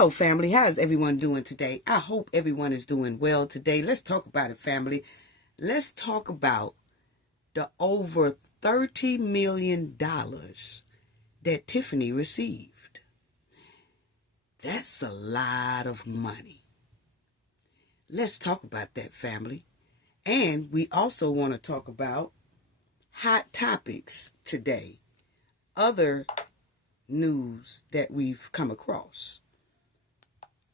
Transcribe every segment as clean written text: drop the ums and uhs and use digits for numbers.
Hello, family. How's everyone doing today? I hope everyone is doing well today. Let's talk about it, family. Let's talk about the over $30 million that Tiffany received. That's a lot of money. Let's talk about that, family. And we also want to talk about hot topics today. Other news that we've come across.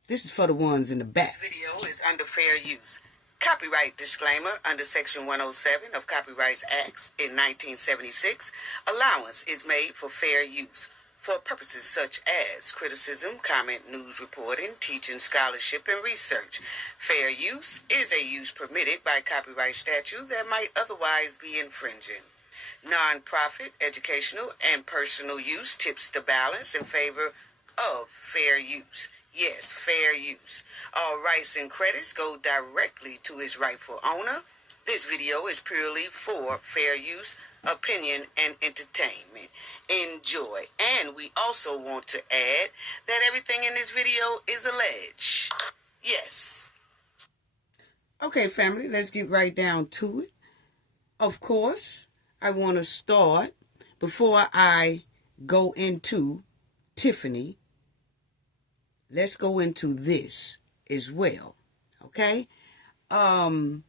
This is for the ones in the back. This video is under fair use. Copyright disclaimer under Section 107 of Copyright Acts in 1976. Allowance is made for fair use for purposes such as criticism, comment, news reporting, teaching, scholarship, and research. Fair use is a use permitted by copyright statute that might otherwise be infringing. Non-profit, educational, and personal use tips the balance in favor of fair use. Yes, fair use. All rights and credits go directly to its rightful owner. This video is purely for fair use, opinion, and entertainment. Enjoy. And we also want to add that everything in this video is alleged. Yes. Okay, family, let's get right down to it. Of course, I want to start, before I go into Tiffany, let's go into this as well, okay? I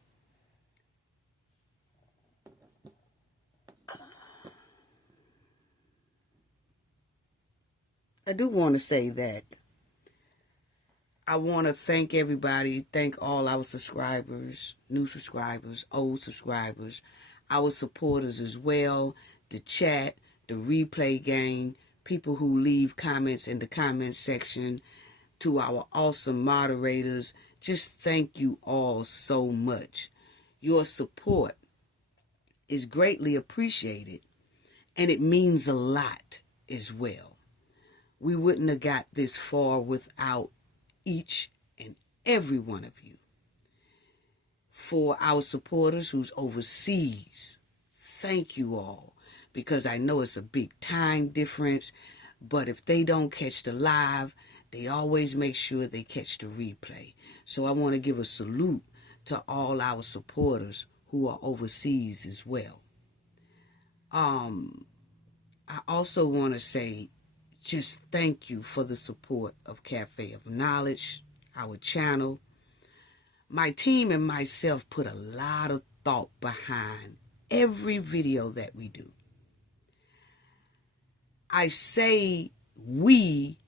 do want to say that I want to thank everybody, thank all our subscribers, new subscribers, old subscribers, our supporters as well, the chat, the replay game, people who leave comments in the comment section, to our awesome moderators. Just thank you all so much. Your support is greatly appreciated, and it means a lot as well. We wouldn't have got this far without each and every one of you. For our supporters who's overseas, thank you all, because I know it's a big time difference, but if they don't catch the live, they always make sure they catch the replay. So I want to give a salute to all our supporters who are overseas as well. I also want to say just thank you for the support of Cafe of Knowledge, our channel. My team and myself put a lot of thought behind every video that we do. I say we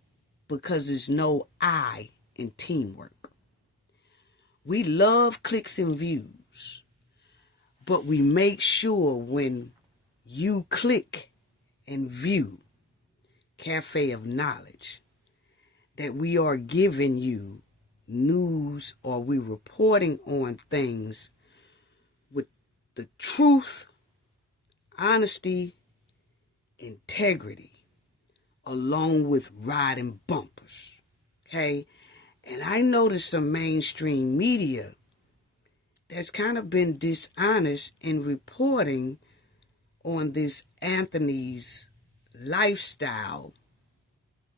because there's no I in teamwork. We love clicks and views, but we make sure when you click and view Cafe of Knowledge that we are giving you news, or we reporting on things with the truth, honesty, integrity, along with riding bumpers, okay? And I noticed some mainstream media that's kind of been dishonest in reporting on this Anthony's lifestyle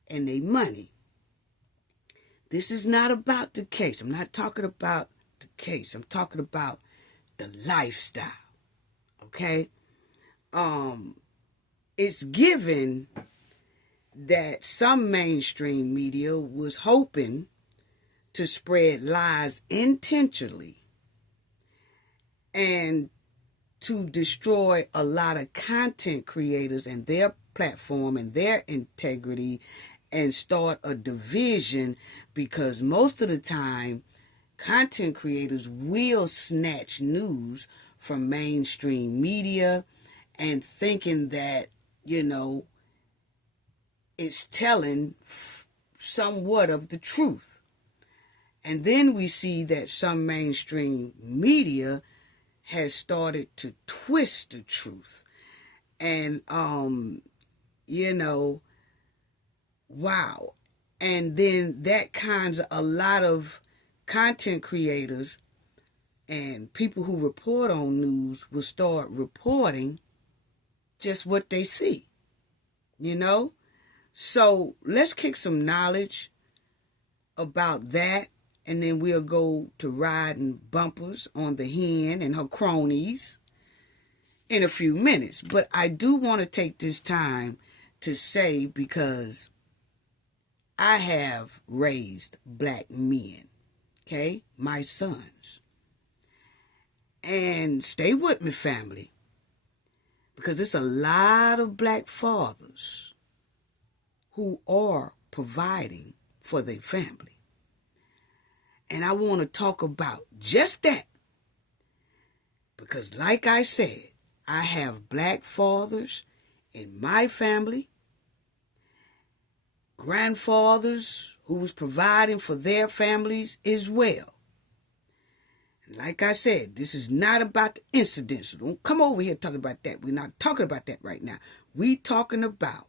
and their money. This is not about the case. I'm not talking about the case. I'm talking about the lifestyle, okay? It's given that some mainstream media was hoping to spread lies intentionally and to destroy a lot of content creators and their platform and their integrity and start a division, because most of the time content creators will snatch news from mainstream media and thinking that, you know, it's telling somewhat of the truth. And then we see that some mainstream media has started to twist the truth. And, you know, wow. And then that kinds of a lot of content creators and people who report on news will start reporting just what they see, you know? So let's kick some knowledge about that, and then we'll go to riding bumpers on the hen and her cronies in a few minutes. But I do want to take this time to say, because I have raised black men, okay, my sons. And stay with me, family, because it's a lot of black fathers who are providing for their family. And I want to talk about just that, because like I said, I have black fathers in my family, grandfathers who was providing for their families as well. And like I said, this is not about the incidents. So don't come over here talking about that. We're not talking about that right now. We talking about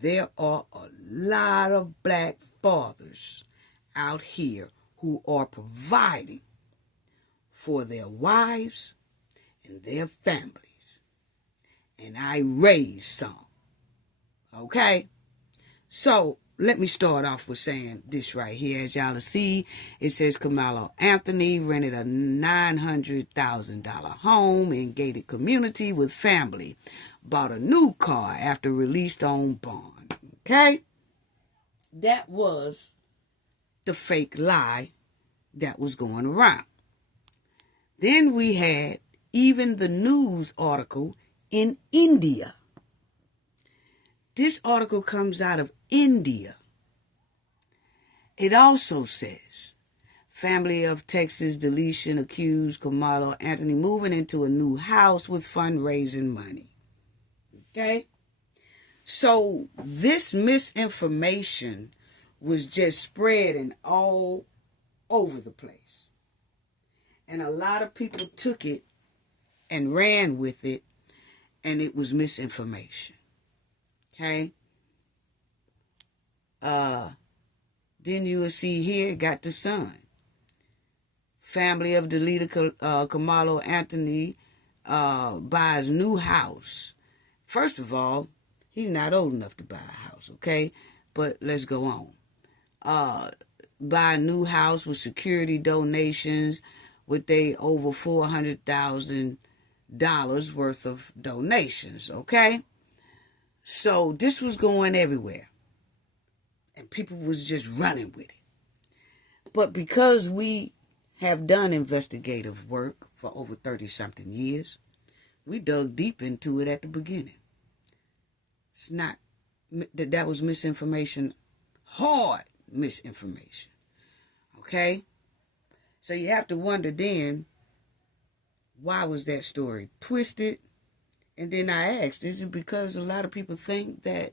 there are a lot of black fathers out here who are providing for their wives and their families. And I raised some. Okay? So, let me start off with saying this right here. As y'all see, it says Kamala Anthony rented a $900,000 home in gated community with family. Bought a new car after released on bond. Okay? That was the fake lie that was going around. Then we had even the news article in India. This article comes out of India. It also says, family of Texas deletion accused Kamala Anthony moving into a new house with fundraising money. Okay? So this misinformation was just spreading all over the place. And a lot of people took it and ran with it, and it was misinformation. Okay? Then you will see here, got the son. Family of deleted Kamala Anthony buys new house. First of all, he's not old enough to buy a house, okay? But let's go on. Buy a new house with security donations with they over $400,000 worth of donations, okay? So this was going everywhere. And people was just running with it. But because we have done investigative work for over 30-something years, we dug deep into it at the beginning. It's not that was misinformation, hard misinformation. Okay? So you have to wonder then, why was that story twisted? And then I asked, is it because a lot of people think that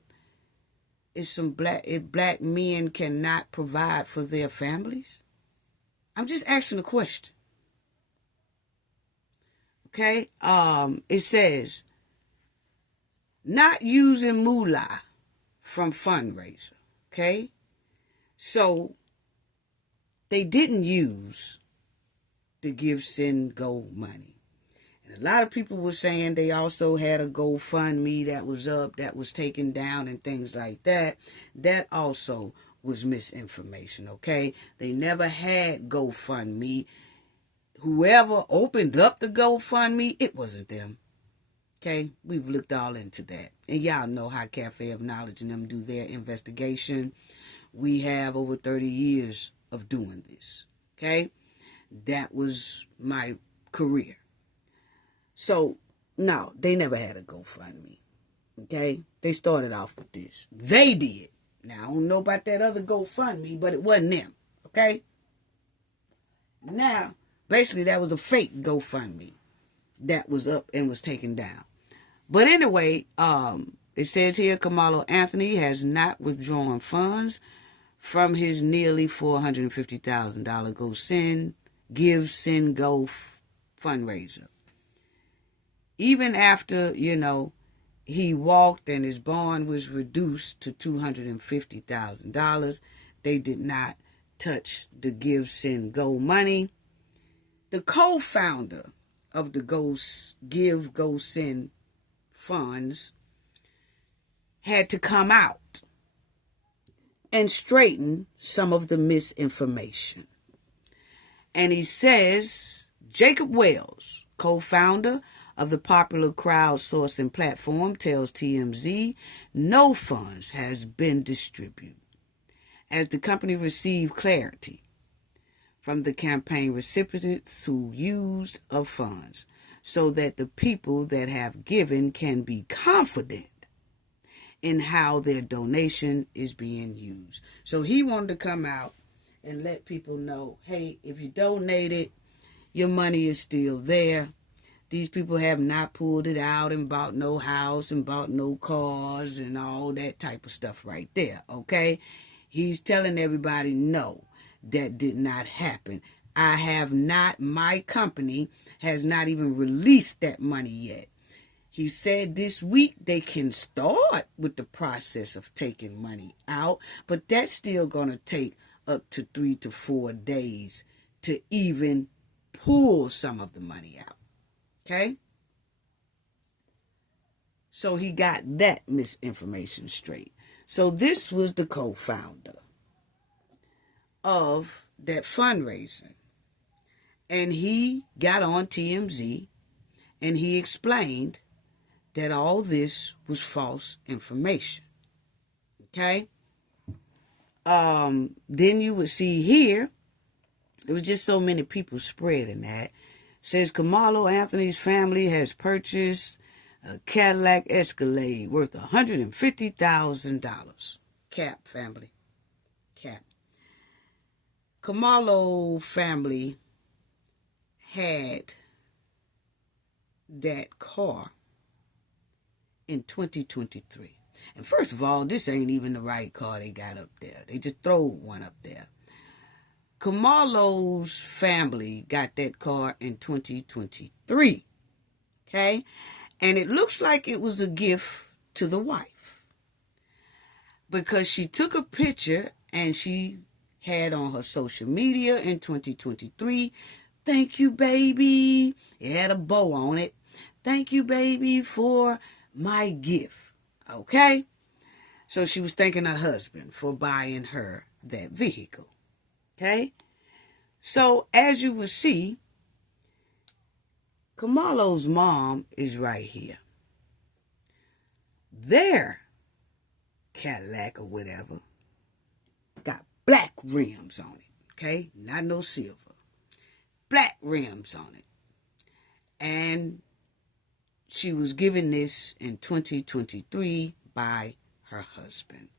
black men cannot provide for their families? I'm just asking a question. Okay? It says, not using moolah from fundraiser. Okay? So, they didn't use the Give, Send, Go money. And a lot of people were saying they also had a GoFundMe that was up, that was taken down, and things like that. That also was misinformation, okay? They never had GoFundMe. Whoever opened up the GoFundMe, it wasn't them. Okay? We've looked all into that. And y'all know how Cafe of Knowledge and them do their investigation. We have over 30 years of doing this. Okay? That was my career. So, no, they never had a GoFundMe. Okay? They started off with this. They did. Now, I don't know about that other GoFundMe, but it wasn't them. Okay? Now, basically, that was a fake GoFundMe that was up and was taken down. But anyway, it says here, Kamala Anthony has not withdrawn funds from his nearly $450,000 Give, Send, Go fundraiser. Even after, he walked and his bond was reduced to $250,000, they did not touch the Give, Send, Go money. The co-founder of the Give, Go, Send funds had to come out and straighten some of the misinformation. And he says, Jacob Wells, co-founder of the popular crowdsourcing platform, tells TMZ no funds has been distributed as the company received clarity from the campaign recipients who used of funds so that the people that have given can be confident in how their donation is being used. So he wanted to come out and let people know, hey, if you donated, your money is still there. These people have not pulled it out and bought no house and bought no cars and all that type of stuff right there, okay? He's telling everybody, no, that did not happen. My company has not even released that money yet. He said this week they can start with the process of taking money out, but that's still going to take up to 3 to 4 days to even pull some of the money out. Okay? So he got that misinformation straight. So this was the co-founder of that fundraising. And he got on TMZ and he explained that all this was false information. Okay? Then you would see here, there was just so many people spreading that. It says Kamalo Anthony's family has purchased a Cadillac Escalade worth $150,000. Cap, family. Cap. Kamalo family had that car in 2023. And first of all, this ain't even the right car they got up there. They just throw one up there. Kamalo's family got that car in 2023. Okay? And it looks like it was a gift to the wife. Because she took a picture and she had on her social media in 2023. Thank you, baby. It had a bow on it. Thank you, baby, for my gift. Okay? So she was thanking her husband for buying her that vehicle. Okay? So as you will see, Kamalo's mom is right here. Their Cadillac or whatever got black rims on it. Okay? Not no silver. Black rims on it. And she was given this in 2023 by her husband.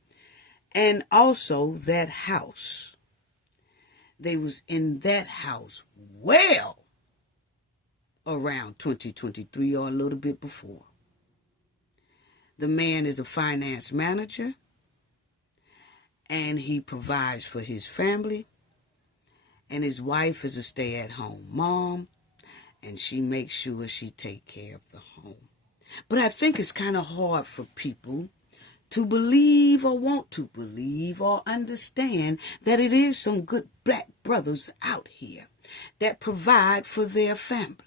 And also that house. They was in that house well around 2023 or a little bit before. The man is a finance manager and he provides for his family. And his wife is a stay-at-home mom and she makes sure she take care of the home. But I think it's kind of hard for people to believe or want to believe or understand that it is some good black brothers out here that provide for their family.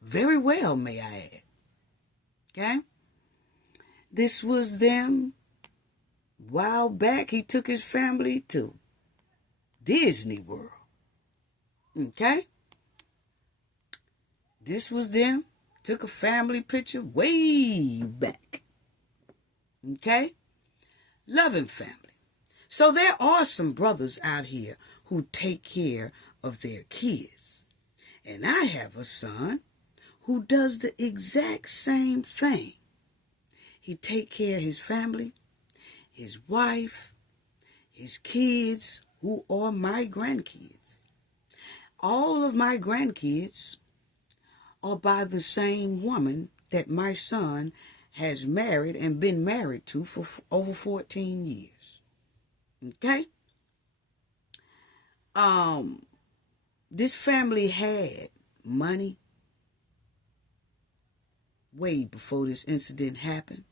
Very well, may I add. Okay? This was them. A while back, he took his family to Disney World. Okay? This was them. Took a family picture way back. Okay? Loving family. So there are some brothers out here who take care of their kids. And I have a son who does the exact same thing. He take care of his family, his wife, his kids, who are my grandkids. All of my grandkids are by the same woman that my son has married and been married to for over 14 years. Okay? This family had money way before this incident happened.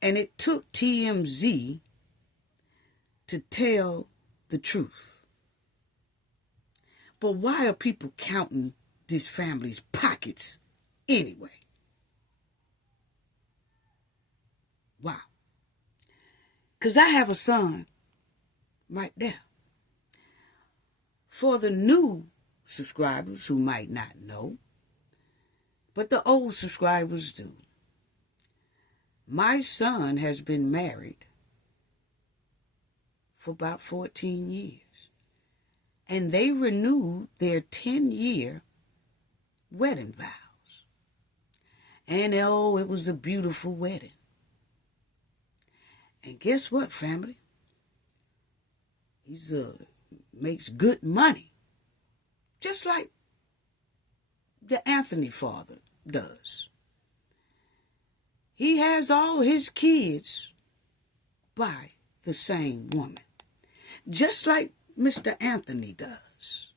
And it took TMZ to tell the truth. But why are people counting this family's pockets anyway? Wow. Because I have a son right there. For the new subscribers who might not know, but the old subscribers do. My son has been married for about 14 years. And they renewed their 10-year wedding vows. And oh, it was a beautiful wedding. And guess what, family? He's makes good money. Just like the Anthony father does. He has all his kids by the same woman. Just like Mr. Anthony does.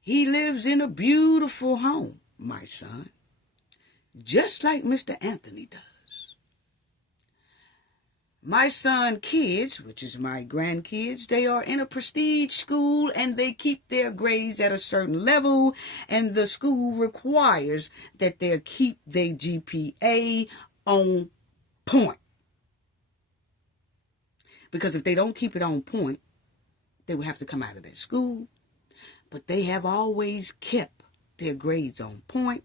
He lives in a beautiful home, my son. Just like Mr. Anthony does. My son's kids, which is my grandkids, they are in a prestige school and they keep their grades at a certain level, and the school requires that they keep their GPA on point. Because if they don't keep it on point, they will have to come out of that school. But they have always kept their grades on point.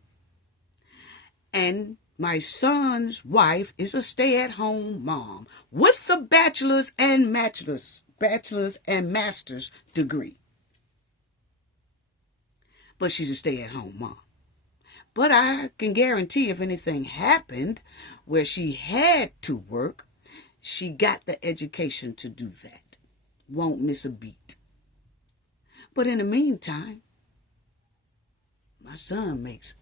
And my son's wife is a stay-at-home mom with a bachelor's and master's degree. But she's a stay-at-home mom. But I can guarantee if anything happened where she had to work, she got the education to do that. Won't miss a beat. But in the meantime, my son makes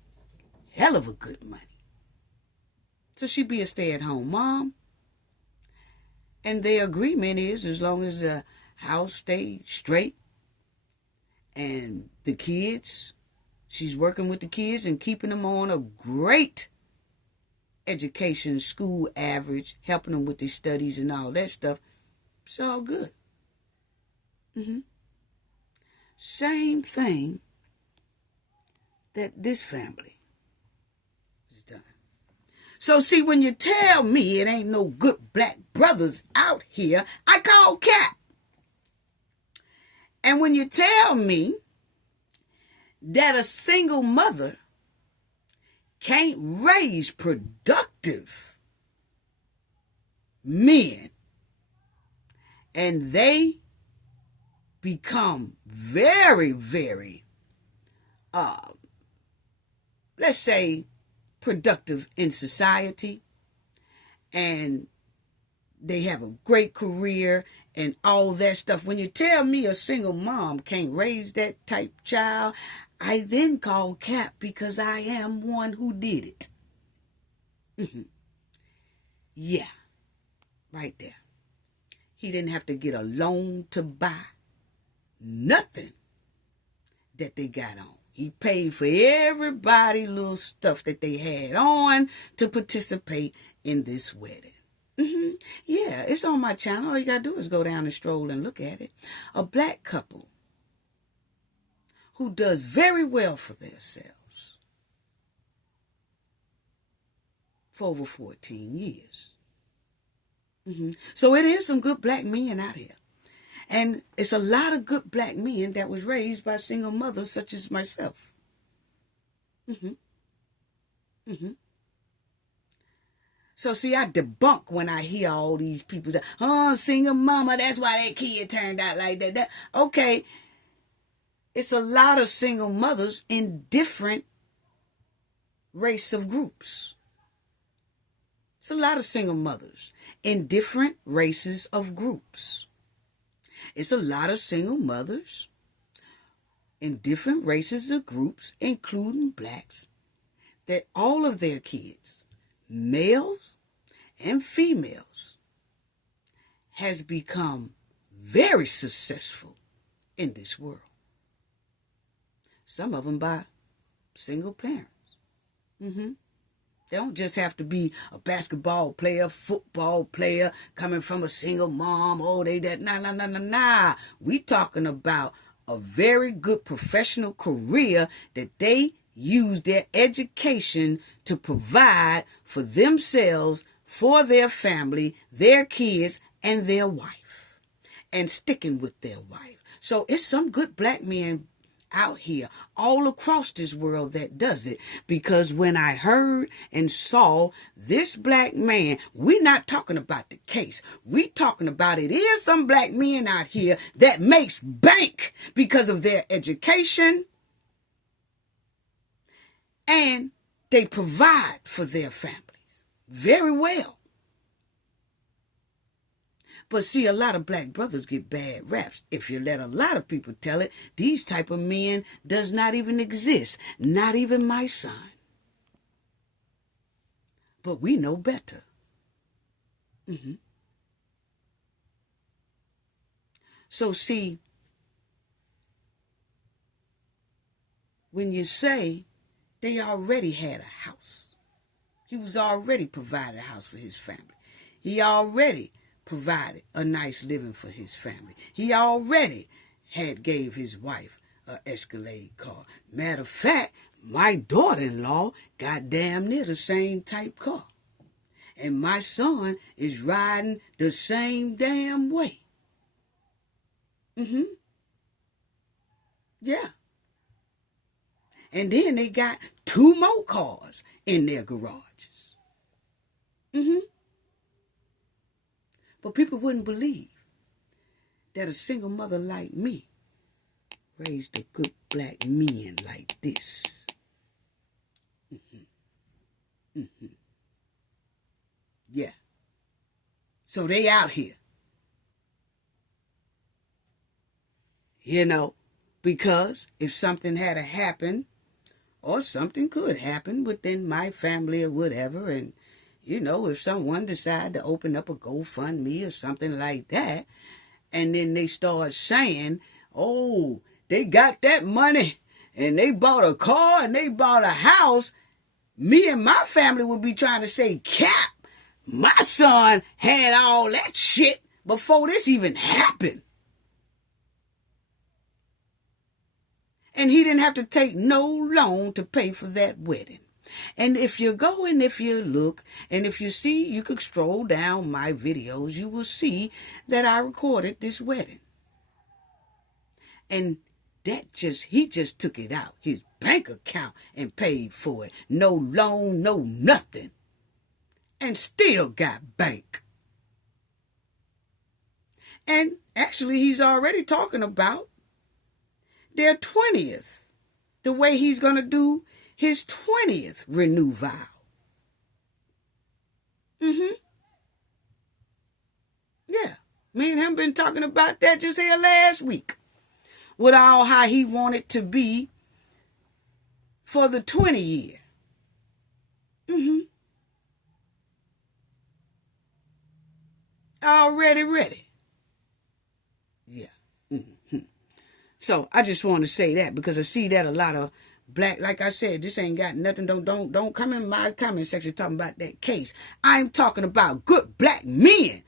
hell of a good money. So she be a stay-at-home mom. And their agreement is as long as the house stays straight and the kids, she's working with the kids and keeping them on a great education, school average, helping them with their studies and all that stuff. It's all good. Same thing that this family has done. So see, when you tell me it ain't no good black brothers out here, I call cap. And when you tell me that a single mother can't raise productive men and they become very, very, let's say, productive in society, and they have a great career and all that stuff. When you tell me a single mom can't raise that type child, I then call cap because I am one who did it. Yeah, right there. He didn't have to get a loan to buy nothing that they got on. He paid for everybody little stuff that they had on to participate in this wedding. Yeah, it's on my channel. All you got to do is go down and stroll and look at it. A black couple who does very well for themselves for over 14 years. So it is some good black men out here. And it's a lot of good black men that was raised by single mothers such as myself. So see, I debunk when I hear all these people say, oh, single mama, that's why that kid turned out like that. Okay, it's a lot of single mothers in different race of groups. It's a lot of single mothers in different races of groups. It's a lot of single mothers in different races of groups, including blacks, that all of their kids, males and females, has become very successful in this world. Some of them by single parents. They don't just have to be a basketball player, football player, coming from a single mom. Oh, they that. Nah. We talking about a very good professional career that they use their education to provide for themselves, for their family, their kids, and their wife, and sticking with their wife. So it's some good black men out here all across this world that does it, because when I heard and saw this black man, we're not talking about the case, we talking about it is some black men out here that makes bank because of their education, and they provide for their families very well. But see, a lot of black brothers get bad raps. If you let a lot of people tell it, these type of men does not even exist. Not even my son. But we know better. So see, when you say they already had a house, he was already provided a house for his family. He already provided a nice living for his family. He already had gave his wife an Escalade car. Matter of fact, my daughter-in-law got damn near the same type car. And my son is riding the same damn way. Yeah. And then they got 2 more cars in their garages. But people wouldn't believe that a single mother like me raised a good black men like this. Yeah. So they out here. You know, because if something had to happen, or something could happen within my family or whatever, and you know, if someone decided to open up a GoFundMe or something like that, and then they start saying, oh, they got that money, and they bought a car, and they bought a house, me and my family would be trying to say, Cap, my son had all that shit before this even happened. And he didn't have to take no loan to pay for that wedding. And if you go and if you look, and if you see, you could scroll down my videos, you will see that I recorded this wedding. And he just took it out, his bank account, and paid for it. No loan, no nothing. And still got bank. And actually, he's already talking about their 20th, the way he's going to do his 20th renew vow. Yeah. Me and him been talking about that just here last week. With all how he wanted to be for the 20 year. Already ready. Yeah. So I just want to say that because I see that a lot of black, like I said, this ain't got nothing. Don't come in my comment section talking about that case. I'm talking about good black men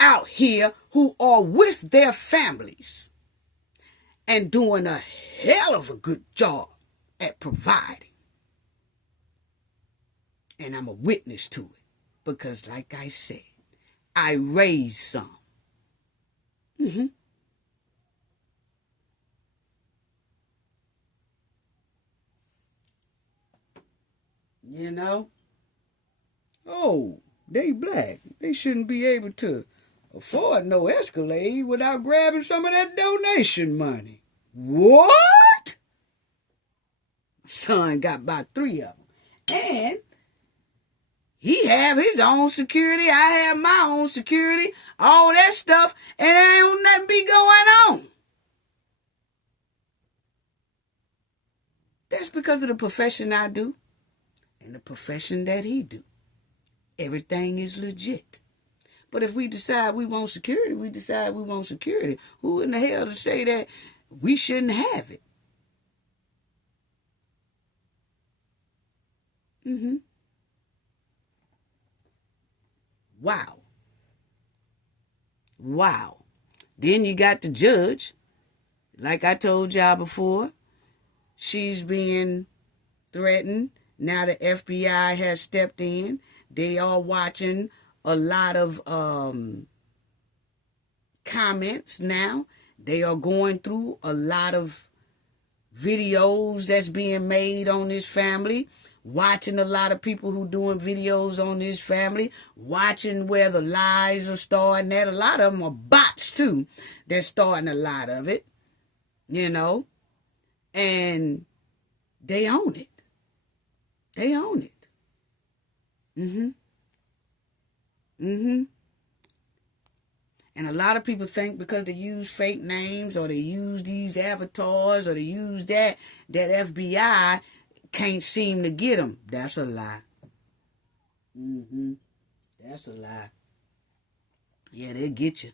out here who are with their families and doing a hell of a good job at providing. And I'm a witness to it because, like I said, I raised some. You know? Oh, they black. They shouldn't be able to afford no Escalade without grabbing some of that donation money. What? My son got about 3 of them. And he have his own security. I have my own security. All that stuff. And there ain't nothing be going on. That's because of the profession I do. And the profession that he do. Everything is legit. But if we decide we want security, we decide we want security. Who in the hell to say that we shouldn't have it? Wow. Wow. Then you got the judge. Like I told y'all before, she's being threatened. Now the FBI has stepped in. They are watching a lot of comments now. They are going through a lot of videos that's being made on this family, watching a lot of people who doing videos on this family, watching where the lies are starting at. A lot of them are bots too. They're starting a lot of it, you know, and they own it. They own it. And a lot of people think because they use fake names or they use these avatars or they use that FBI can't seem to get them. That's a lie. That's a lie. Yeah, they'll get you.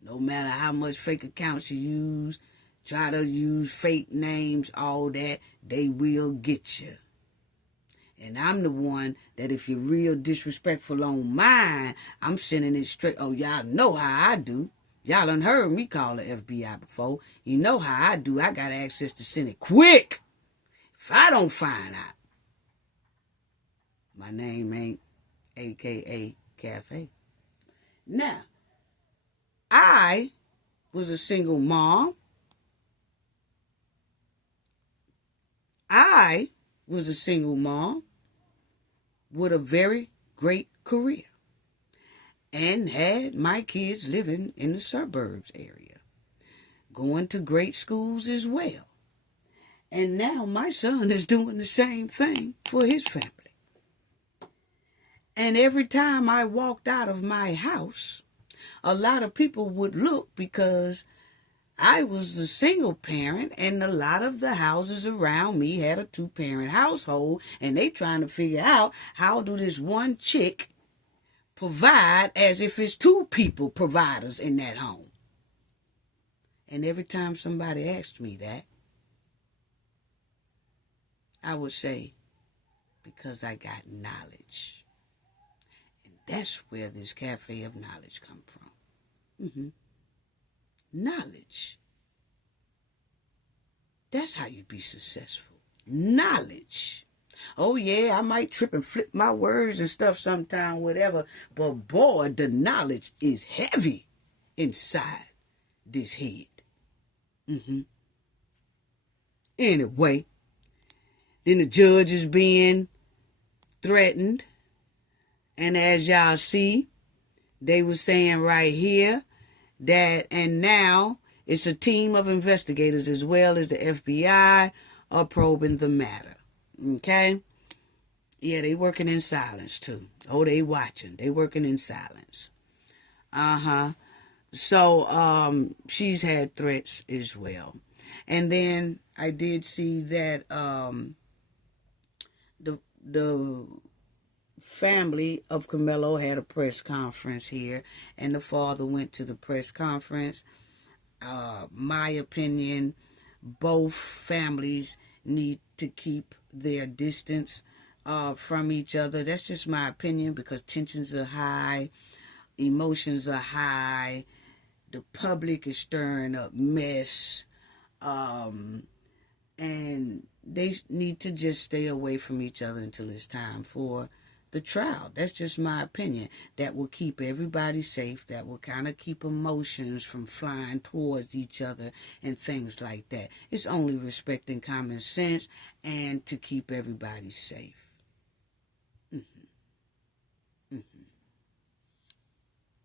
No matter how much fake accounts you use, try to use fake names, all that, they will get you. And I'm the one that if you're real disrespectful on mine, I'm sending it straight. Oh, y'all know how I do. Y'all done heard me call the FBI before. You know how I do. I got access to send it quick. If I don't find out, my name ain't AKA Cafe. Now, I was a single mom. I was a single mom with a very great career and had my kids living in the suburbs area, going to great schools as well. And now my son is doing the same thing for his family. And every time I walked out of my house, a lot of people would look because I was the single parent, and a lot of the houses around me had a 2-parent household, and they trying to figure out how do this one chick provide as if it's 2 people providers in that home. And every time somebody asked me that, I would say, because I got knowledge. And that's where this Cafe of Knowledge come from. Knowledge. That's how you be successful. Knowledge. Oh yeah, I might trip and flip my words and stuff sometime, whatever. But boy, the knowledge is heavy inside this head. Anyway, then the judge is being threatened. And as y'all see, they were saying right here, that and now it's a team of investigators as well as the FBI are probing the matter. Okay? Yeah, they working in silence too. Oh, they watching. They working in silence. So she's had threats as well. And then I did see that the family of Camelo had a press conference here, and the father went to the press conference. My opinion, both families need to keep their distance from each other. That's just my opinion, because tensions are high, emotions are high, the public is stirring up mess, and they need to just stay away from each other until it's time for the trial. That's just my opinion. That will keep everybody safe. That will kind of keep emotions from flying towards each other and things like that. It's only respecting common sense and to keep everybody safe.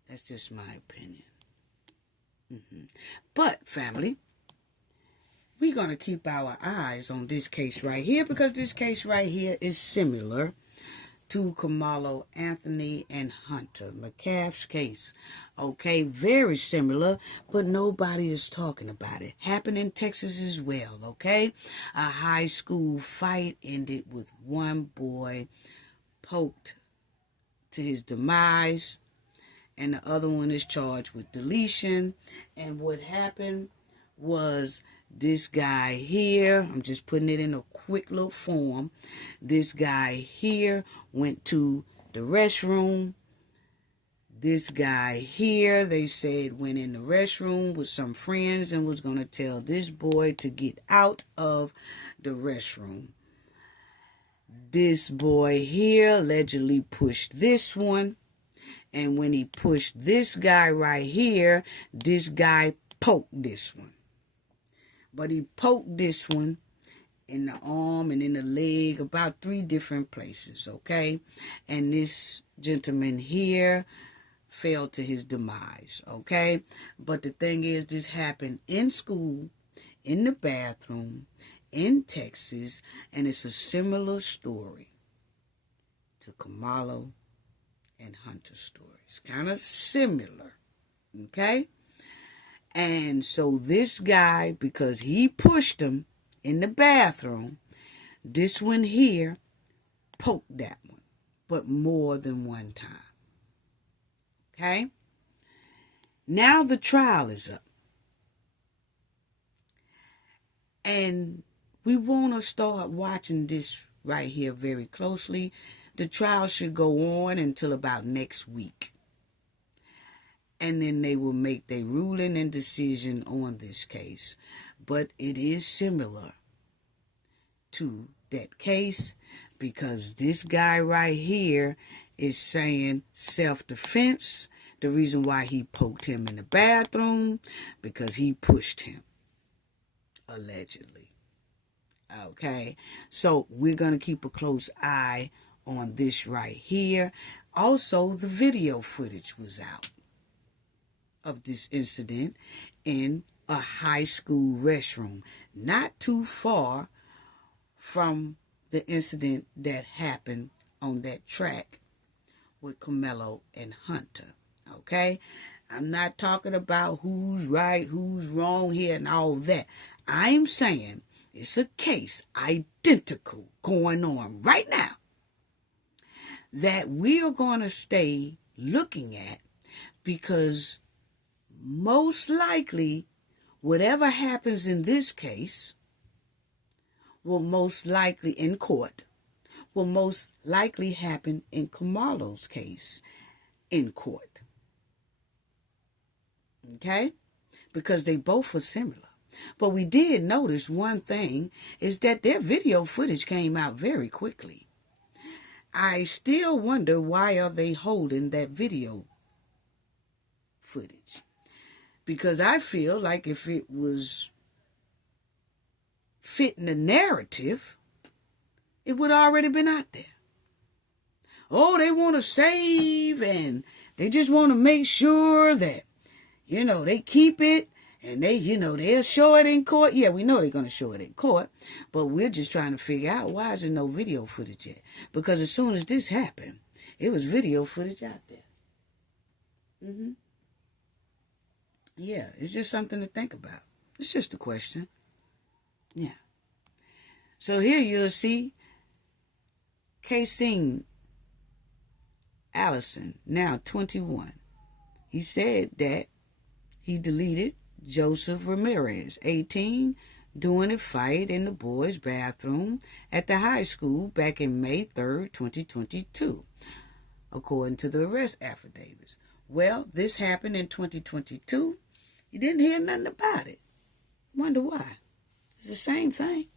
That's just my opinion. But, family, we're going to keep our eyes on this case right here, because this case right here is similar to Kamalo, Anthony, and Hunter McCaff's case. Okay, very similar, but nobody is talking about it. Happened in Texas as well, okay? A high school fight ended with one boy poked to his demise, and the other one is charged with deletion. And what happened was this guy here, I'm just putting it in a quick little form. This guy here went to the restroom. This guy here, they said, went in the restroom with some friends and was going to tell this boy to get out of the restroom. This boy here allegedly pushed this one. And when he pushed this guy right here, this guy poked this one. But he poked this one in the arm and in the leg, about 3 different places, okay? And this gentleman here fell to his demise, okay? But the thing is, this happened in school, in the bathroom, in Texas, and it's a similar story to Kamalo and Hunter's stories. Kind of similar, okay? And so this guy, because he pushed him in the bathroom, this one here poked that one, but more than one time. Okay? Now the trial is up. And we want to start watching this right here very closely. The trial should go on until about next week. And then they will make their ruling and decision on this case. But it is similar to that case because this guy right here is saying self-defense. The reason why he poked him in the bathroom, because he pushed him, allegedly. Okay, so we're going to keep a close eye on this right here. Also, the video footage was out of this incident in a high school restroom, not too far from the incident that happened on that track with Camelo and Hunter. Okay, I'm not talking about who's right, who's wrong here and all that. I'm saying it's a case identical going on right now that we are going to stay looking at, because most likely whatever happens in this case will most likely in court will most likely happen in Kamalo's case in court. Okay? Because they both are similar. But we did notice one thing, is that their video footage came out very quickly. I still wonder, why are they holding that video footage? Because I feel like if it was fitting the narrative, it would already been out there. Oh, they want to save, and they just want to make sure that, they keep it, and they'll show it in court. Yeah, we know they're going to show it in court, but we're just trying to figure out, why is there no video footage yet? Because as soon as this happened, it was video footage out there. Yeah, it's just something to think about. It's just a question. Yeah. So here you'll see Casing Allison, now 21. He said that he deleted Joseph Ramirez, 18, during a fight in the boys' bathroom at the high school back in May 3rd, 2022, according to the arrest affidavits. Well, this happened in 2022. You didn't hear nothing about it. Wonder why. It's the same thing.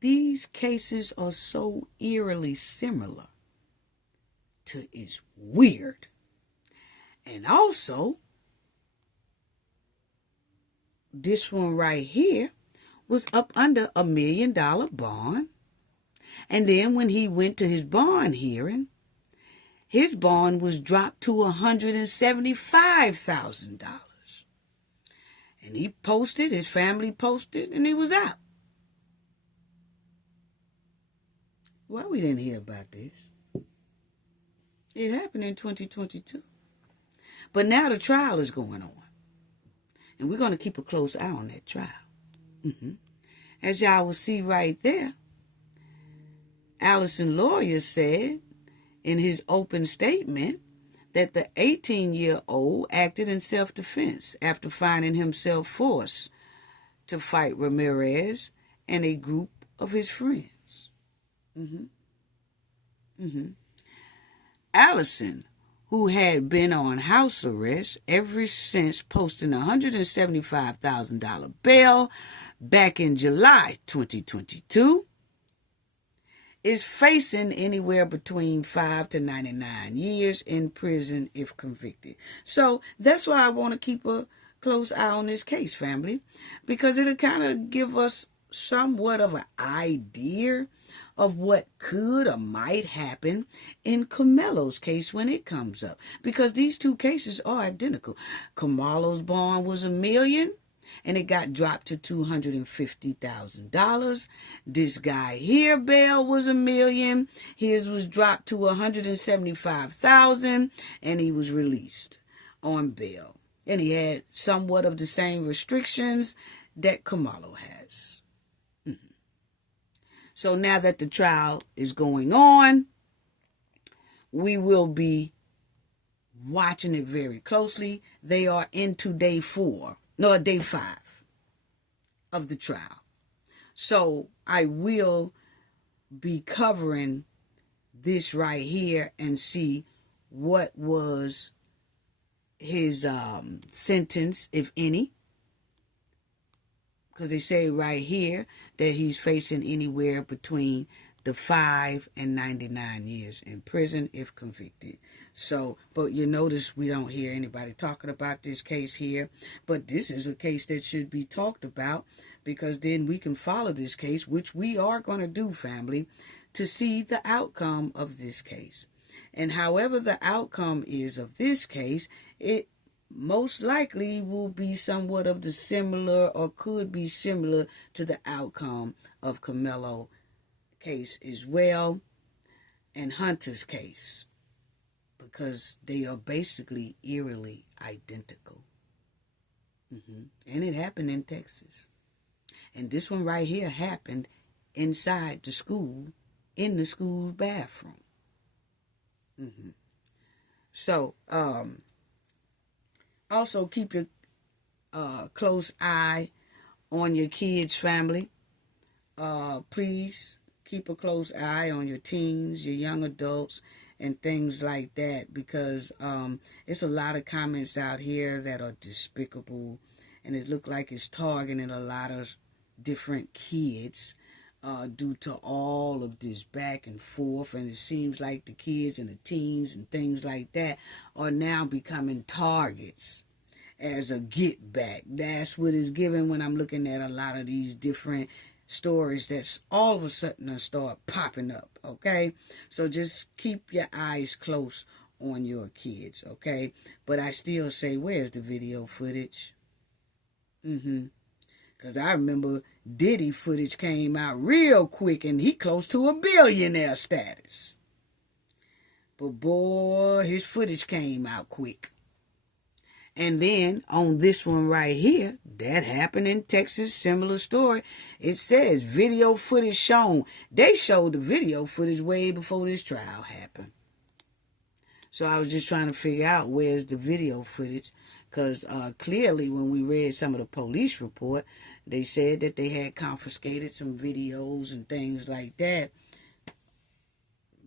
These cases are so eerily similar to it's weird. And also, this one right here was up under $1 million bond. And then when he went to his bond hearing, his bond was dropped to $175,000. And he posted, his family posted, and he was out. Well, we didn't hear about this. It happened in 2022. But now the trial is going on. And we're going to keep a close eye on that trial. As y'all will see right there, Allison's lawyer said in his open statement that the 18-year-old acted in self-defense after finding himself forced to fight Ramirez and a group of his friends. Allison, who had been on house arrest ever since posting a $175,000 bail back in July 2022, is facing anywhere between 5 to 99 years in prison if convicted. So that's why I want to keep a close eye on this case, family, because it'll kind of give us somewhat of an idea of what could or might happen in Camilo's case when it comes up, because these two cases are identical. Camilo's bond was $1 million and it got dropped to $250,000. This guy here, bail was $1 million. His was dropped to $175,000 and he was released on bail. And he had somewhat of the same restrictions that Camilo has. So now that the trial is going on, we will be watching it very closely. They are into day 5 of the trial. So I will be covering this right here and see what was his sentence, if any. Because they say right here that he's facing anywhere between the 5 and 99 years in prison if convicted. So, but you notice we don't hear anybody talking about this case here. But this is a case that should be talked about, because then we can follow this case, which we are going to do, family, to see the outcome of this case. And however the outcome is of this case, it most likely will be somewhat of the similar, or could be similar to the outcome of Camilo case as well, and Hunter's case, because they are basically eerily identical. And it happened in Texas. And this one right here happened inside the school, in the school bathroom. So, also keep your close eye on your kids, family. Please keep a close eye on your teens, your young adults, and things like that, because it's a lot of comments out here that are despicable, and it look like it's targeting a lot of different kids due to all of this back and forth. And it seems like the kids and the teens and things like that are now becoming targets as a get back. That's what it's given when I'm looking at a lot of these different stories that's all of a sudden start popping up. Okay, so just keep your eyes close on your kids. Okay, but I still say, where's the video footage? Because I remember Diddy footage came out real quick, and he close to a billionaire status. But boy, his footage came out quick. And then on this one right here, that happened in Texas, similar story. It says video footage shown. They showed the video footage way before this trial happened. So I was just trying to figure out where's the video footage. Because clearly when we read some of the police report, they said that they had confiscated some videos and things like that.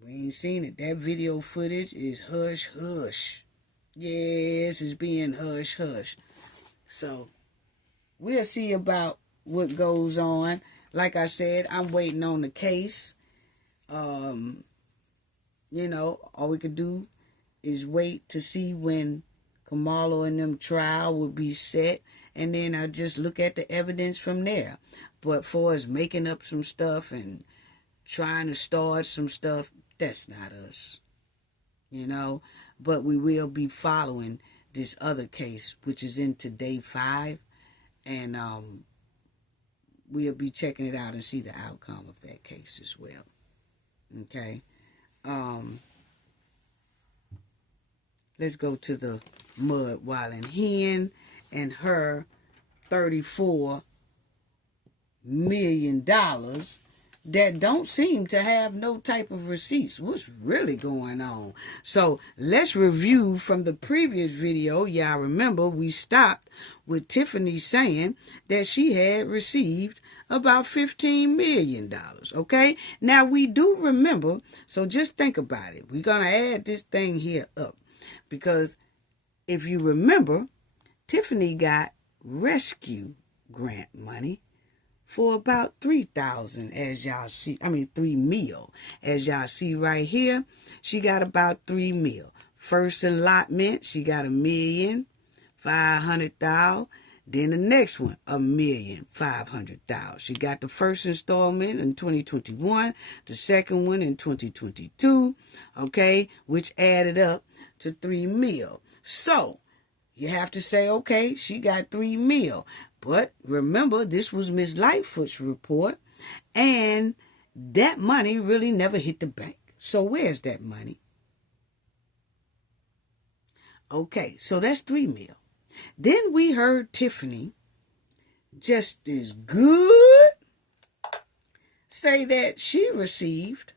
We ain't seen it. That video footage is hush hush. Yes, it's being hush hush. So we'll see about what goes on. Like I said, I'm waiting on the case. All we could do is wait to see when Camilo and them trial will be set, and then I just look at the evidence from there. But for us making up some stuff and trying to start some stuff, that's not us. But we will be following this other case, which is into day 5, and we'll be checking it out and see the outcome of that case as well. Okay. Let's go to the Mud Wildin' Hen and her $34 million that don't seem to have no type of receipts. What's really going on? So let's review from the previous video. Y'all remember we stopped with Tiffany saying that she had received about $15 million. Okay? Now we do remember, so just think about it. We're going to add this thing here up, because if you remember, Tiffany got rescue grant money for about 3,000, as y'all see. I mean, 3 mil. As y'all see right here, she got about 3 mil. First allotment, she got $1,500,000. Then the next one, $1,500,000. She got the first installment in 2021, the second one in 2022, okay, which added up to 3 mil. So you have to say, okay, she got 3 mil. But remember, this was Miss Lightfoot's report, and that money really never hit the bank. So where's that money? Okay, so that's 3 mil. Then we heard Tiffany, just as good, say that she received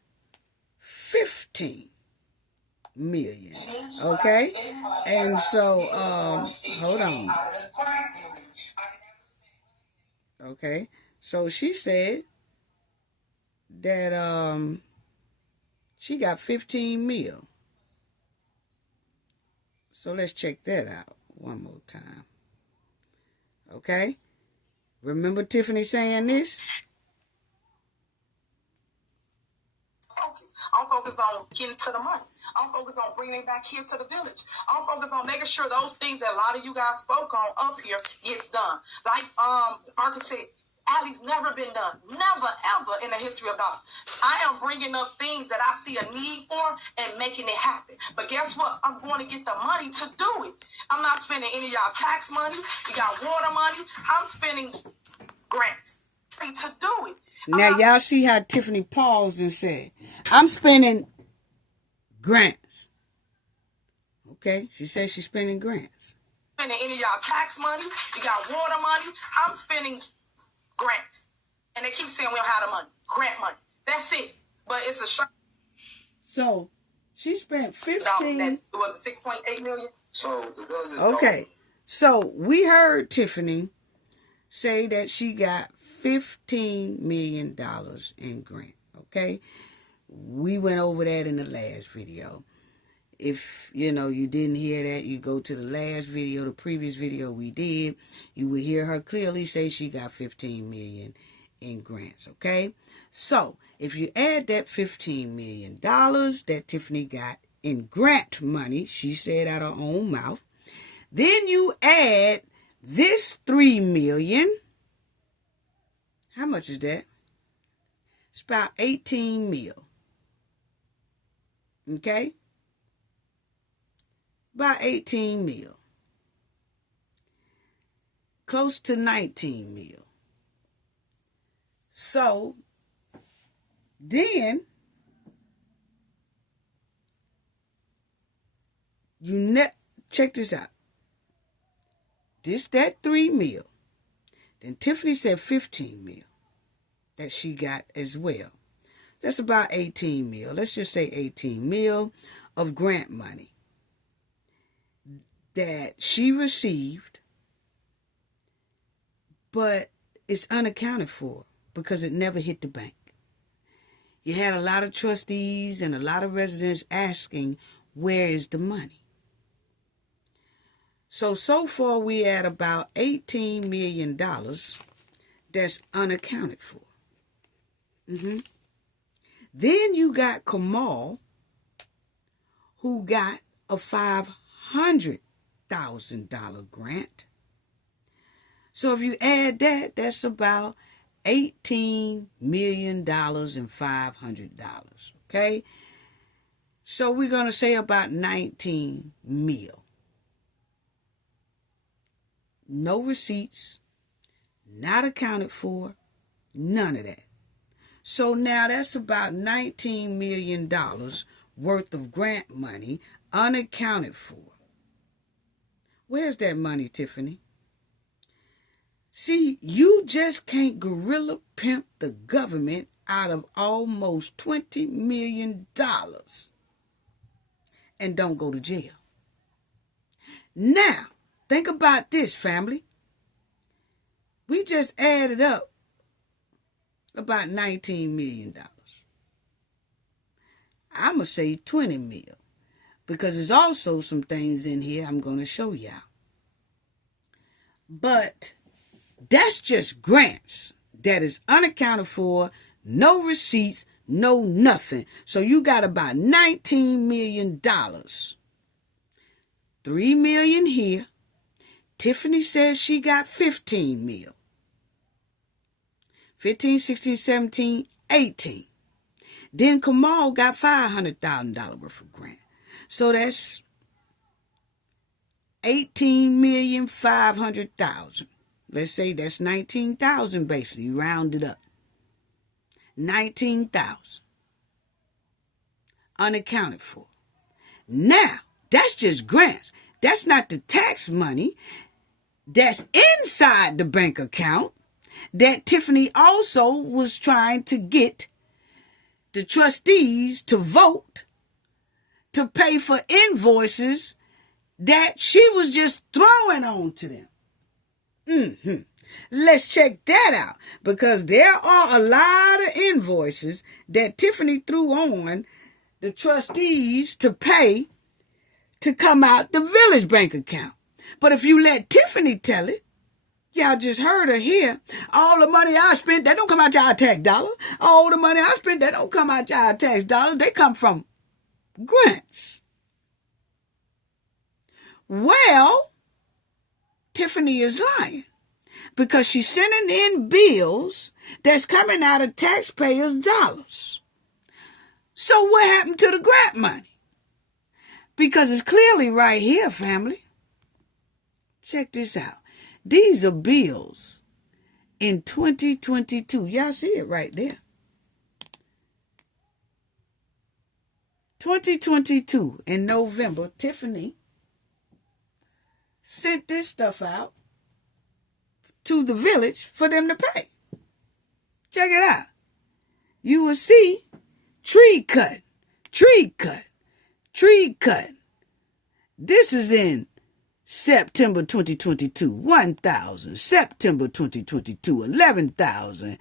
15 million. Okay? And so, hold on. Okay? So she said that she got 15 mil. So let's check that out one more time. Okay? Remember Tiffany saying this? I'm focused on getting to the money. I'm focused on bringing it back here to the village. I'm focused on making sure those things that a lot of you guys spoke on up here gets done. Like Marcus said, Allie's never been done. Never, ever in the history of God. I am bringing up things that I see a need for and making it happen. But guess what? I'm going to get the money to do it. I'm not spending any of y'all tax money. You got water money. I'm spending grants to do it. Now, y'all see how Tiffany paused and said, I'm spending grants. Okay? She said she's spending grants. Spending any of y'all tax money. You got water money. I'm spending grants. And they keep saying we don't have the money. Grant money. That's it. But it's a short. So, she spent 15. It was a 6.8 million. So, the village. Okay. So, we heard Tiffany say that she got $15 million in grant. Okay? We went over that in the last video. If, you didn't hear that, you go to the last video, the previous video we did, you will hear her clearly say she got $15 million in grants, okay? So, if you add that $15 million that Tiffany got in grant money, she said out of her own mouth, then you add this $3 million. How much is that? It's about 18 mil. Okay? About 18 mil. Close to 19 mil. So, then, check this out. That 3 mil. Then Tiffany said 15 mil that she got as well. That's about 18 mil. Let's just say 18 mil of grant money that she received, but it's unaccounted for because it never hit the bank. You had a lot of trustees and a lot of residents asking, where is the money? So far we at about $18 million that's unaccounted for. Then you got Kamal, who got a $500,000 grant. So if you add that, that's about $18 million and $500. Okay? So we're going to say about 19 mil. No receipts, not accounted for, none of that. So now that's about $19 million worth of grant money unaccounted for. Where's that money, Tiffany? See, you just can't gorilla pimp the government out of almost $20 million and don't go to jail. Now, think about this, family. We just added up about $19 million. I'm going to say 20 mil because there's also some things in here I'm going to show y'all. But that's just grants that is unaccounted for, no receipts, no nothing. So you got about $19 million. $3 million here. Tiffany says she got 15 mil. 15, 16, 17, 18. Then Kamal got $500,000 worth of grant. So that's $18,500,000. Let's say that's 19,000 basically, round it up. 19,000 unaccounted for. Now, that's just grants. That's not the tax money that's inside the bank account that Tiffany also was trying to get the trustees to vote to pay for invoices that she was just throwing on to them. Let's check that out, because there are a lot of invoices that Tiffany threw on the trustees to pay to come out the village bank account. But if you let Tiffany tell it, y'all just heard her here. All the money I spent, that don't come out y'all tax dollar. All the money I spent, that don't come out y'all tax dollar. They come from grants. Well, Tiffany is lying, because she's sending in bills that's coming out of taxpayers' dollars. So what happened to the grant money? Because it's clearly right here, family. Check this out. These are bills in 2022. Y'all see it right there. 2022 in November, Tiffany sent this stuff out to the village for them to pay. Check it out. You will see tree cut. This is in September 2022, 1,000. September 2022, 11,000.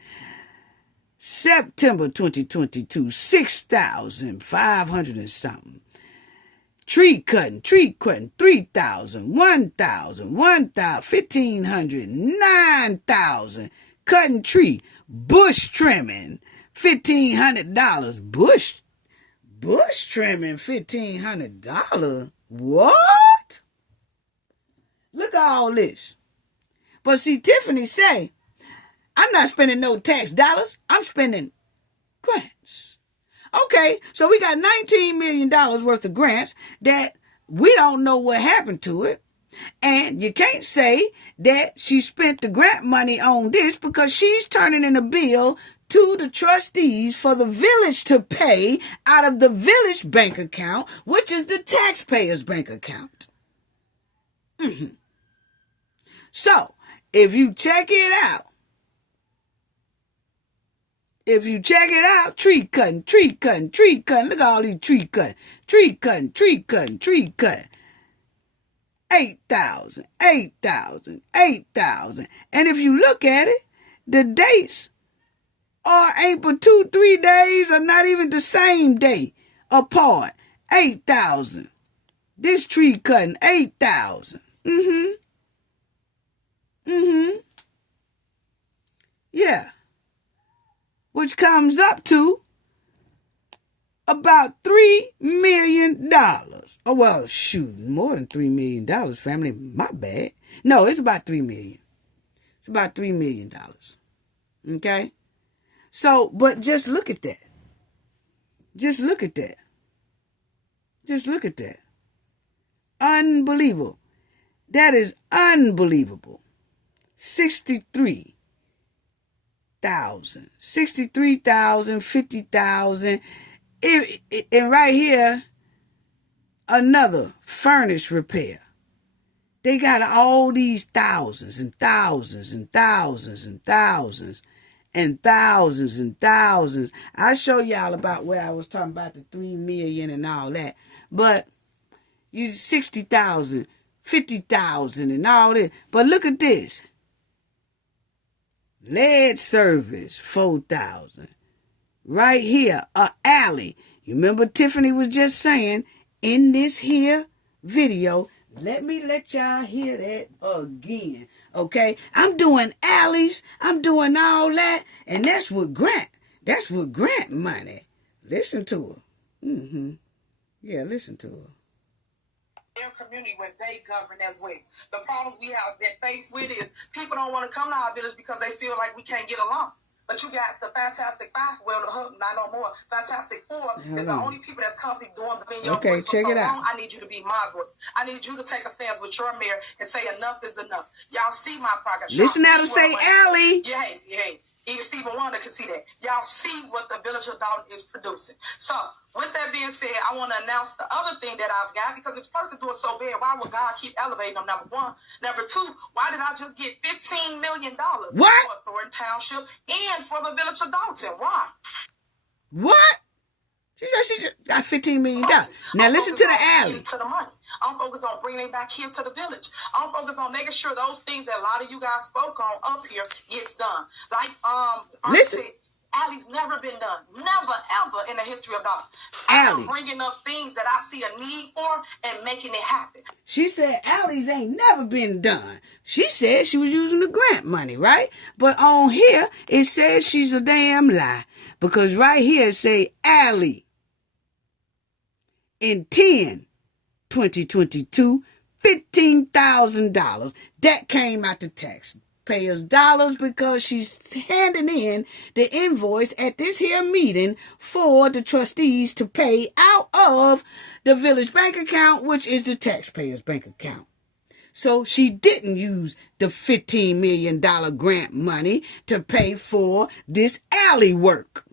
September 2022, 6,500 and something. Tree cutting, 3,000, 1,000, 1,500, 9,000. Cutting tree, bush trimming, $1,500. Bush trimming, $1,500. What? Look at all this. But see, Tiffany say, I'm not spending no tax dollars. I'm spending grants. Okay, so we got $19 million worth of grants that we don't know what happened to it. And you can't say that she spent the grant money on this, because she's turning in a bill to the trustees for the village to pay out of the village bank account, which is the taxpayers' bank account. So, if you check it out, tree cutting. Look at all these tree cutting. 8,000. And if you look at it, the dates ain't but 2-3 days, or not even the same day apart. 8,000. This tree cutting, 8,000. Yeah. Which comes up to about $3 million. Oh, well, shoot, more than $3 million, family. My bad. No, it's about $3 million. It's about $3 million. Okay? So, but just look at that. Just look at that. Unbelievable. That is unbelievable. 63,000, 50,000. And right here, another furnace repair. They got all these thousands and thousands and thousands and thousands and thousands and thousands. I'll show y'all about where I was talking about the 3 million and all that. But you 60,000, 50,000 and all this. But look at this. Lead service, 4,000. Right here, a alley. You remember Tiffany was just saying in this here video, Let me let y'all hear that again. Okay? I'm doing alleys. I'm doing all that. And that's with Grant. That's with Grant money. Listen to her. Yeah, listen to her. Their community where they govern as well. The problems we have been faced with is people don't want to come to our village because they feel like we can't get along. But you got the Fantastic Five, well, not no more. Fantastic Four is the only people that's constantly doing your voice for so long. I need you to be my voice. I need you to take a stance with your mayor and say enough is enough. Y'all see my progress. Listen now to say Allie. Yeah, hey. Even Stephen Wonder can see that. Y'all see what the Village of Dolton is producing. So, with that being said, I want to announce the other thing that I've got, because if this person doing so bad, why would God keep elevating them, number one? Number two, why did I just get $15 million what? for Thornton Township and for the Village of Dolton? Why? What? She said she just got $15 million. Now listen to the alley. To the money. I'm focused on bringing it back here to the village. I'm focused on making sure those things that a lot of you guys spoke on up here gets done. Like listen. Allie's never been done. Never, ever in the history of Dolton. I'm bringing up things that I see a need for and making it happen. She said Allie's ain't never been done. She said she was using the grant money, right? But on here, it says she's a damn lie. Because right here it say Allie in 2022, $15,000. That came out the taxpayers' dollars because she's handing in the invoice at this here meeting for the trustees to pay out of the village bank account, which is the taxpayers' bank account. So she didn't use the $15 million grant money to pay for this alley work.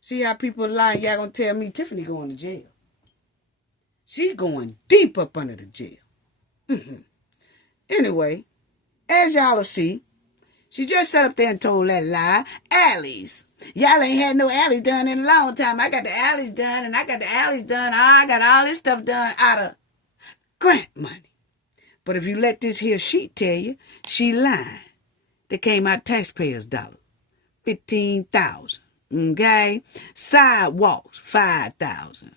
See how people lie? Y'all gonna tell me Tiffany going to jail. She's going deep up under the jail. Anyway, as y'all will see, she just sat up there and told that lie. Alleys. Y'all ain't had no alley done in a long time. I got the alleys done, and I got the alleys done. I got all this stuff done out of grant money. But if you let this here sheet tell you, she lying. They came out taxpayers' dollars. $15,000. Okay? Sidewalks, $5,000.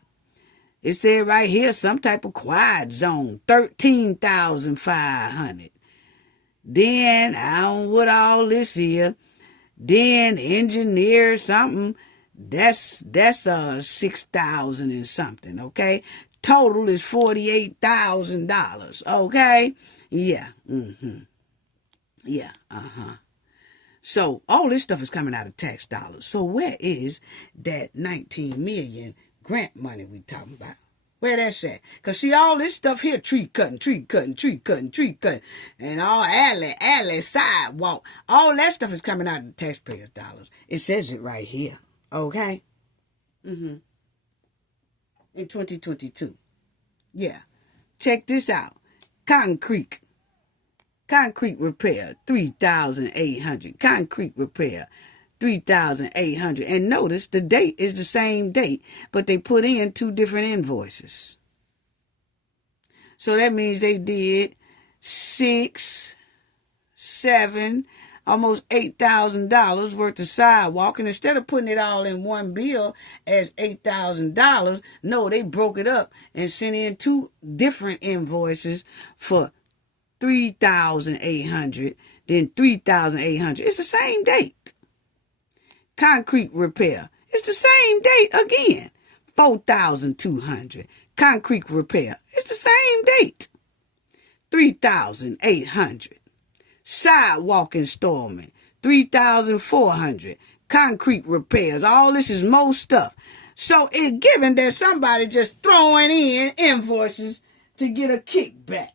It said right here, some type of quiet zone, $13,500. Then, I don't know what all this here. Then, engineer something, that's $6,000 and something, okay? Total is $48,000, okay? Yeah, Yeah, So, all this stuff is coming out of tax dollars. So, where is that $19 million grant money we talking about? Where that's at? Because, see, all this stuff here, tree cutting, and all alley, sidewalk, all that stuff is coming out of the taxpayers' dollars. It says it right here, okay? In 2022. Yeah. Check this out. Concrete repair, $3,800. Concrete repair, $3,800. And notice the date is the same date, but they put in two different invoices. So that means they did $6,000, $7,000, almost $8,000 worth of sidewalk. And instead of putting it all in one bill as $8,000, no, they broke it up and sent in two different invoices for $3,800, then $3,800. It's the same date. Concrete repair. It's the same date again. $4,200. Concrete repair. It's the same date. $3,800. Sidewalk installment. $3,400. Concrete repairs. All this is more stuff. So it's given that somebody just throwing in invoices to get a kickback.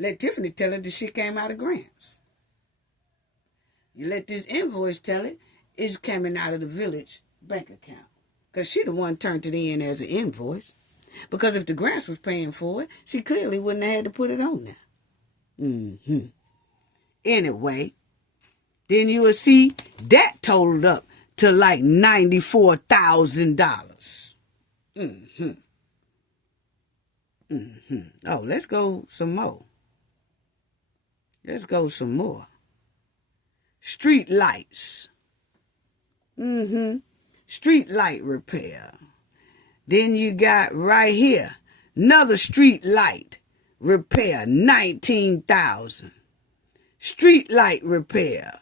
Let Tiffany tell it the shit came out of grants. You let this invoice tell it it's coming out of the village bank account. Because she the one turned it in as an invoice. Because if the grants was paying for it, she clearly wouldn't have had to put it on there. Anyway, then you will see that totaled up to like $94,000. Oh, let's go some more. Let's go some more. Street lights. Street light repair. Then you got right here, Another street light repair, $19,000. Street light repair,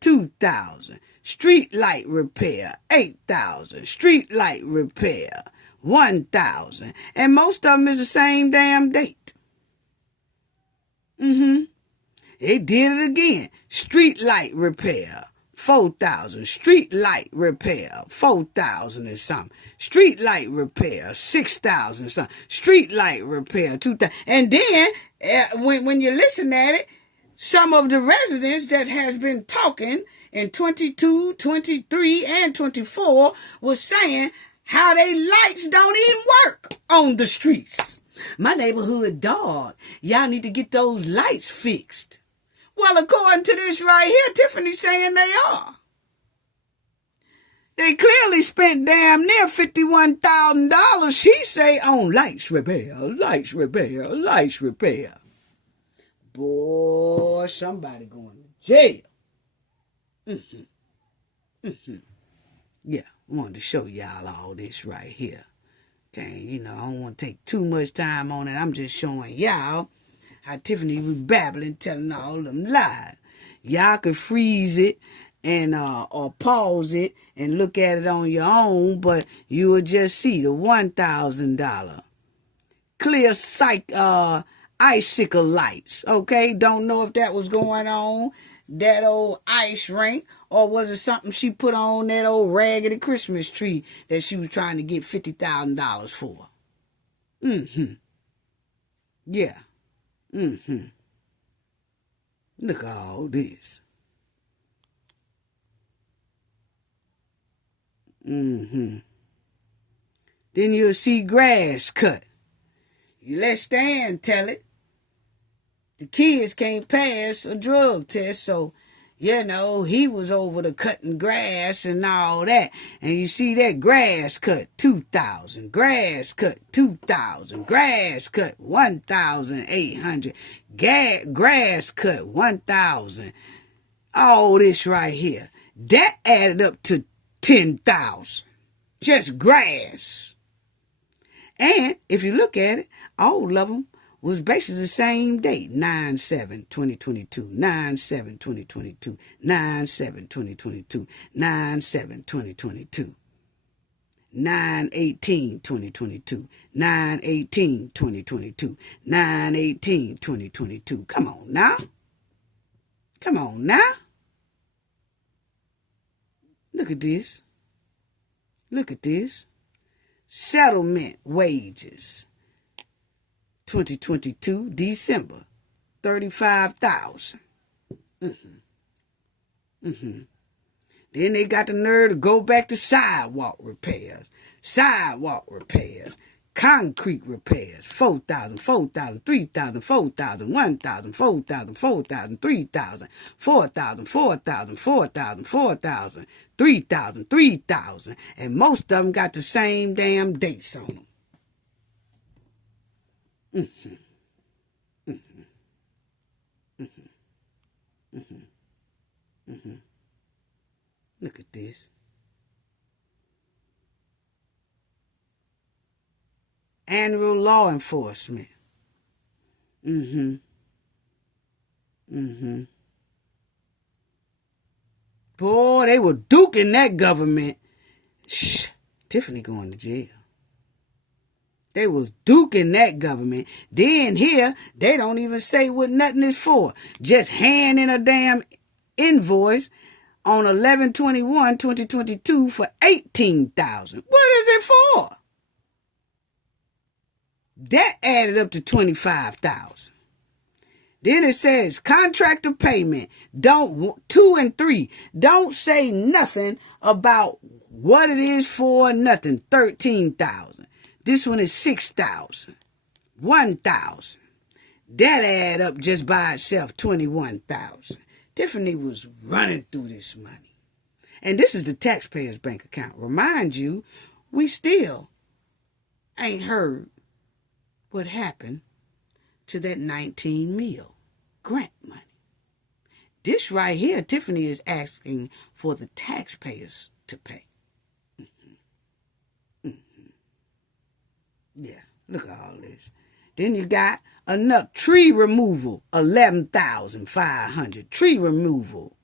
$2,000. Street light repair, $8,000. Street light repair, $1,000. And most of them is the same damn date. They did it again. Street light repair, $4,000. Street light repair, $4,000 and something. Street light repair, $6,000 and something. Street light repair, $2,000. And then when you listen at it, some of the residents that has been talking in 22, 23, and 24 was saying how they lights don't even work on the streets. My neighborhood dog, y'all need to get those lights fixed. Well, according to this right here, Tiffany's saying they are. They clearly spent damn near $51,000, she say, on lights repair, lights repair, lights repair. Boy, somebody going to jail. Yeah, I wanted to show y'all all this right here. Okay, I don't want to take too much time on it. I'm just showing y'all how Tiffany was babbling, telling all them lies. Y'all could freeze it and or pause it and look at it on your own, but you will just see the $1,000 clear icicle lights. Okay, don't know if that was going on that old ice rink, or was it something she put on that old raggedy Christmas tree that she was trying to get $50,000 for. Yeah. Look at all this. Then you'll see grass cut. You let Stan tell it. The kids can't pass a drug test, so, he was over the cutting grass and all that. And you see that grass cut, $2,000. Grass cut, $2,000. Grass cut, $1,800. Grass cut, $1,000. All this right here. That added up to $10,000. Just grass. And if you look at it, all of them was basically the same date, 9/7/2022, 9/7/2022, 9/7/2022, 9/7/2022, 9/18/2022, 9/18/2022, 9/18/2022. Come on now. Come on now. Look at this. Look at this. Settlement wages. 2022, December, $35,000. Then they got the nerve to go back to sidewalk repairs, concrete repairs, $4,000, $4,000, $3,000, $4,000, $1,000, $4,000, $4,000, $3,000, $4,000, $4,000, $4,000, $4,000, $3,000, $3,000, and most of them got the same damn dates on them. Look at this. Annual law enforcement. Boy, they were duking that government. Shh, Tiffany going to jail. They was duking that government. Then here, they don't even say what nothing is for. Just hand in a damn invoice on 11/21/2022 for $18,000. What is it for? That added up to $25,000. Then it says contractor payment. 2 and 3. Don't say nothing about what it is for. Nothing. $13,000. This one is $6,000. $1,000. That add up just by itself, $21,000. Tiffany was running through this money. And this is the taxpayer's bank account. Remind you, we still ain't heard what happened to that 19 mil grant money. This right here, Tiffany is asking for the taxpayers to pay. Yeah, Look at all this. Then you got enough tree removal, 11,500. Tree removal,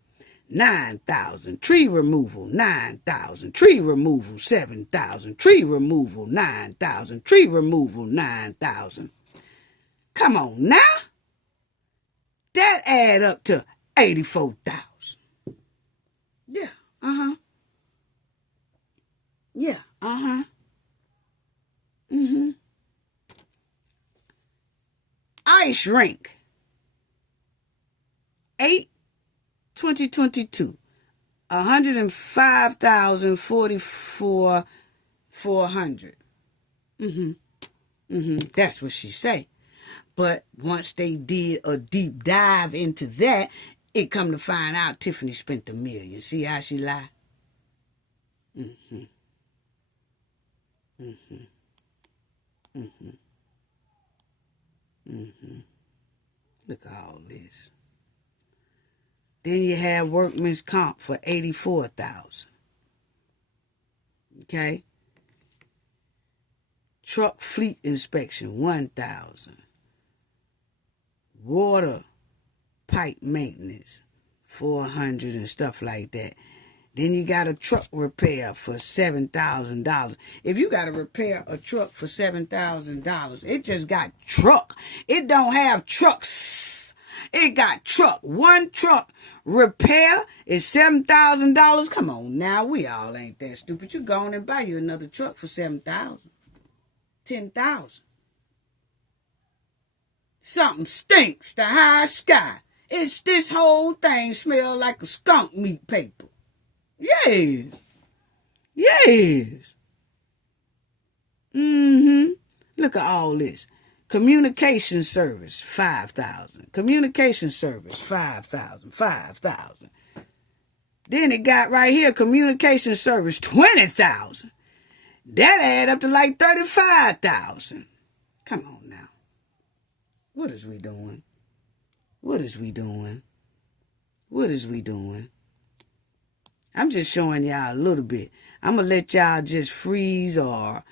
9,000. Tree removal, 9,000. Tree removal, 7,000. Tree removal, 9,000. Tree removal, 9,000. Come on now. That add up to 84,000. Yeah, Yeah, Ice rink. 8/2022. 105,044,400. That's what she say. But once they did a deep dive into that, it come to find out Tiffany spent $1 million. See how she lie? Look at all this. Then you have workman's comp for 84,000. Okay. Truck fleet inspection, 1,000. Water pipe maintenance, 400 and stuff like that. Then you got a truck repair for $7,000. If you got to repair a truck for $7,000, it just got truck. It don't have trucks. It got truck. One truck repair is $7,000. Come on now, we all ain't that stupid. You go on and buy you another truck for $7,000, $10,000. Something stinks to high sky. It's this whole thing smell like a skunk meat paper. Yes. Look at all this. Communication service, 5,000. Communication service, 5,000. 5,000. Then it got right here, communication service, 20,000. That add up to like 35,000. Come on now. What is we doing? I'm just showing y'all a little bit. I'm going to let y'all just freeze or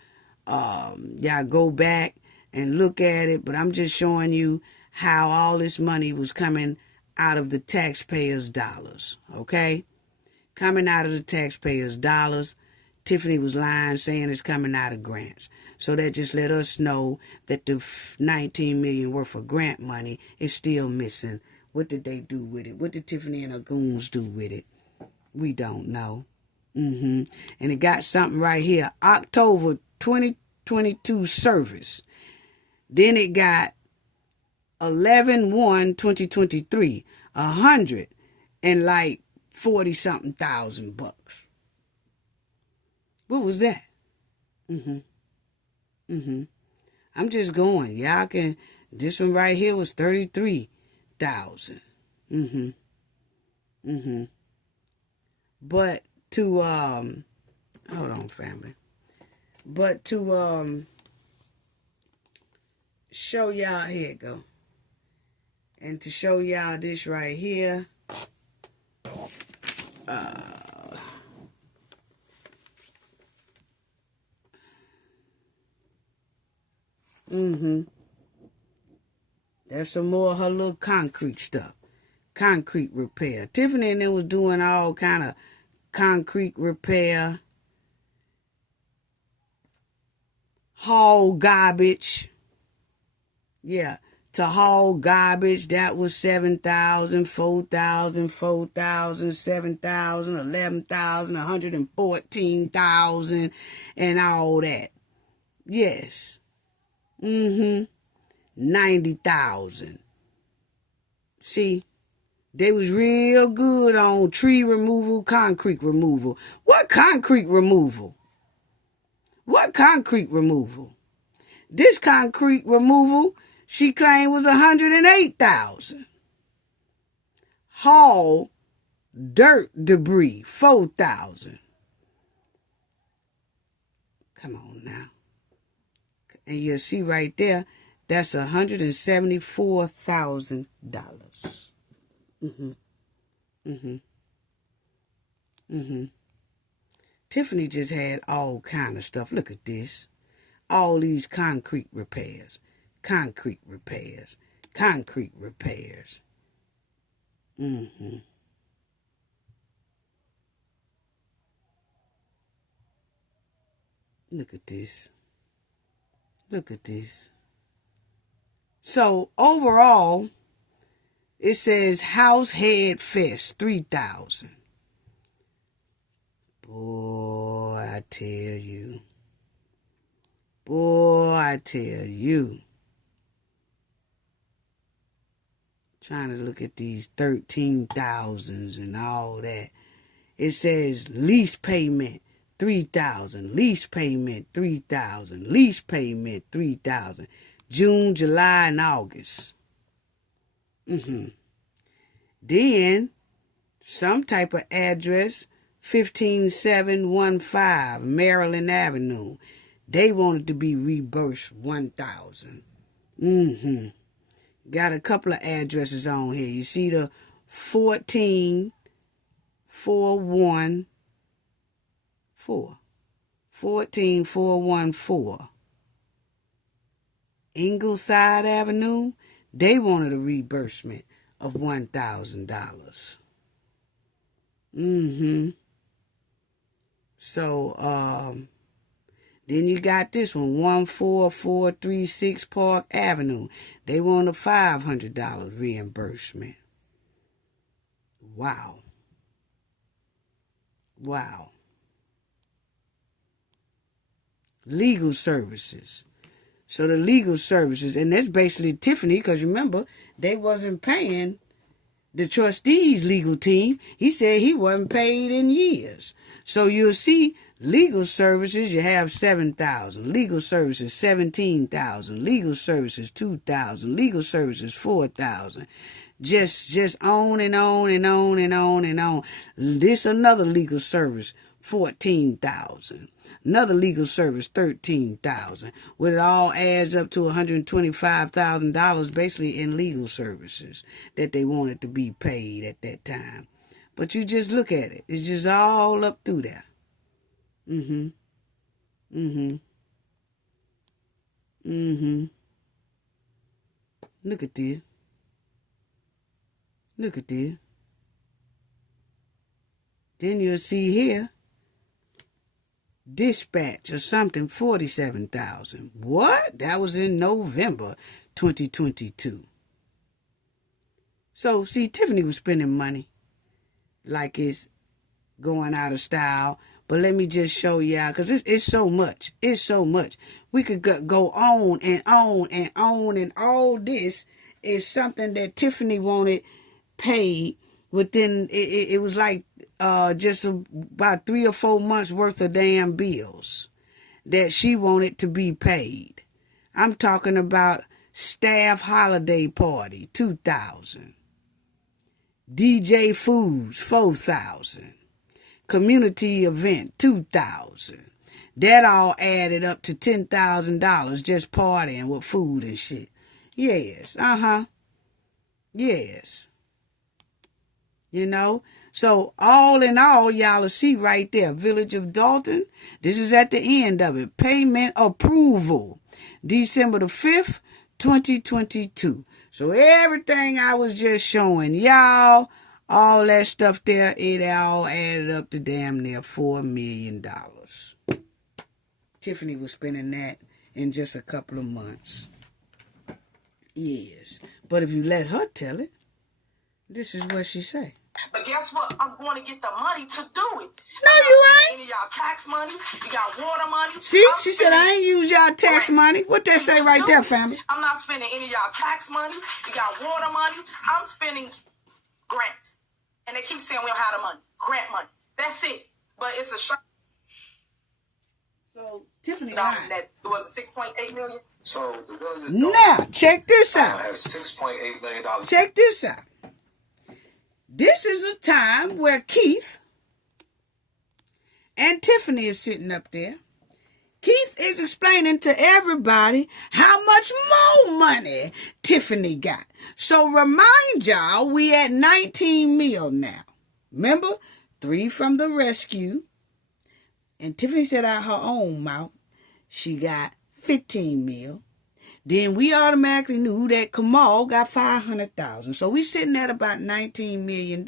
y'all go back and look at it. But I'm just showing you how all this money was coming out of the taxpayers' dollars. Okay? Coming out of the taxpayers' dollars. Tiffany was lying, saying it's coming out of grants. So that just let us know that the $19 million worth of grant money is still missing. What did they do with it? What did Tiffany and her goons do with it? We don't know. And it got something right here. October 2022 service. Then it got 11/1/2023. 100 and like 40-something thousand bucks. What was that? I'm just going. Y'all can. This one right here was 33,000. But to hold on, family. But to show y'all, here it go. And to show y'all this right here. There's some more of her little concrete stuff. Concrete repair. Tiffany and them was doing all kind of concrete repair. Haul garbage. Yeah. To haul garbage, that was 7,000, 4,000, 4,000, 7,000, 11,000, 114,000, and all that. Yes. 90,000. See, they was real good on tree removal, concrete removal. What concrete removal? What concrete removal? This concrete removal, she claimed, was 108,000. Haul dirt debris, 4,000. Come on now. And you'll see right there, that's $174,000. Tiffany just had all kind of stuff. Look at this. all these concrete repairs. Concrete repairs. Concrete repairs. Look at this. Look at this. So overall, it says House Head Fest 3,000. Boy, I tell you. Boy, I tell you. Trying to look at these 13,000s and all that. It says lease payment 3,000, lease payment 3,000, lease payment 3,000. June, July, and August. Then some type of address, 15715 Maryland Avenue. They wanted to be reimbursed 1,000. Got a couple of addresses on here. You see the 14414. 14414 Ingleside Avenue. They wanted a reimbursement of $1,000. So then you got this one, 14436 Park Avenue. They want a $500 reimbursement. Wow. Wow. Legal services. So the legal services, and that's basically Tiffany, because remember, they wasn't paying the trustees' legal team. He said he wasn't paid in years. So you'll see legal services, you have 7,000. Legal services, 17,000. Legal services, 2,000. Legal services, 4,000. Just on and on and on and on and on. This another legal service, 14,000. Another legal service, 13,000. Well, it all adds up to $125,000 basically in legal services that they wanted to be paid at that time. But you just look at it. It's just all up through there. Look at this. Look at this. Then you'll see here, dispatch or something, 47,000. What? That was in November 2022. So, see, Tiffany was spending money like it's going out of style. But let me just show y'all, because it's so much. It's so much. We could go on and on and on, and all this is something that Tiffany wanted paid within, it was like just about 3 or 4 months worth of damn bills that she wanted to be paid. I'm talking about staff holiday party, 2,000. DJ Foods, 4,000. Community event, 2,000. That all added up to $10,000 just partying with food and shit. Yes, yes. You know, so all in all, y'all will see right there, Village of Dolton. This is at the end of it. Payment approval, December the 5th, 2022. So everything I was just showing y'all, all that stuff there, it all added up to damn near $4 million. Tiffany was spending that in just a couple of months. Yes. But if you let her tell it, this is what she say. But guess what? I'm going to get the money to do it. No, you ain't. Any of y'all tax money, you got water money. See, she said I ain't use y'all tax money. What that say right there, family? I'm not spending any of y'all tax money. You got water money. I'm spending grants. And they keep saying we don't have the money. Grant money. That's it. But it's a shot. So, Tiffany, that was $6.8 million. So the village of now, check this out. Has $6.8 million. Check this out. This is a time where Keith and Tiffany is sitting up there. Keith is explaining to everybody how much more money Tiffany got. So remind y'all, we at 19 mil now. Remember, 3 from the rescue. And Tiffany said out her own mouth, she got $15 million. Then we automatically knew that Kamal got $500,000. So we sitting at about $19 million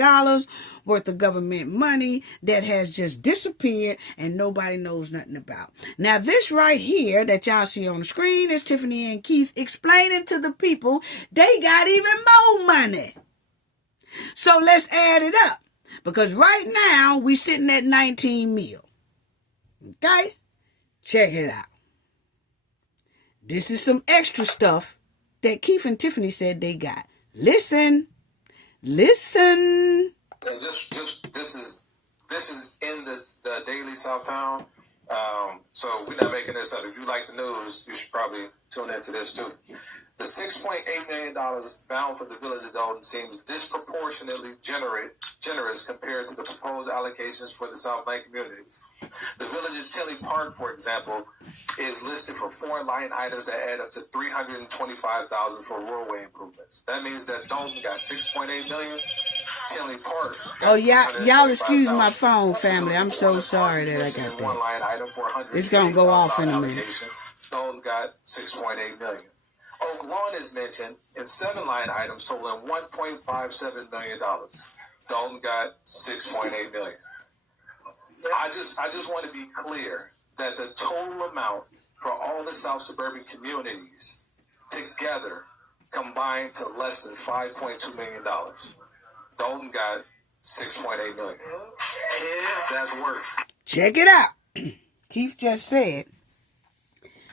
worth of government money that has just disappeared and nobody knows nothing about. Now this right here that y'all see on the screen is Tiffany and Keith explaining to the people they got even more money. So let's add it up. Because right now we sitting at 19 mil. Okay? Check it out. This is some extra stuff that Keith and Tiffany said they got. Listen. And just this is in the Daily Southtown. So we're not making this up. If you like the news, you should probably tune into this too. The $6.8 million bound for the village of Dolton seems disproportionately generous compared to the proposed allocations for the Southland communities. The village of Tinley Park, for example, is listed for 4 line items that add up to $325,000 for roadway improvements. That means that Dolton got $6.8 million. Tinley Park. Oh, y'all excuse my phone, family. I'm so sorry that I got that. It's gonna go off in a minute. Dolton got $6.8 million. Oak Lawn is mentioned in 7 line items totaling $1.57 million. Dolton got $6.8 million. I just want to be clear that the total amount for all the South suburban communities together combined to less than $5.2 million. Dolton got $6.8 million. That's worth. Check it out. Keith just said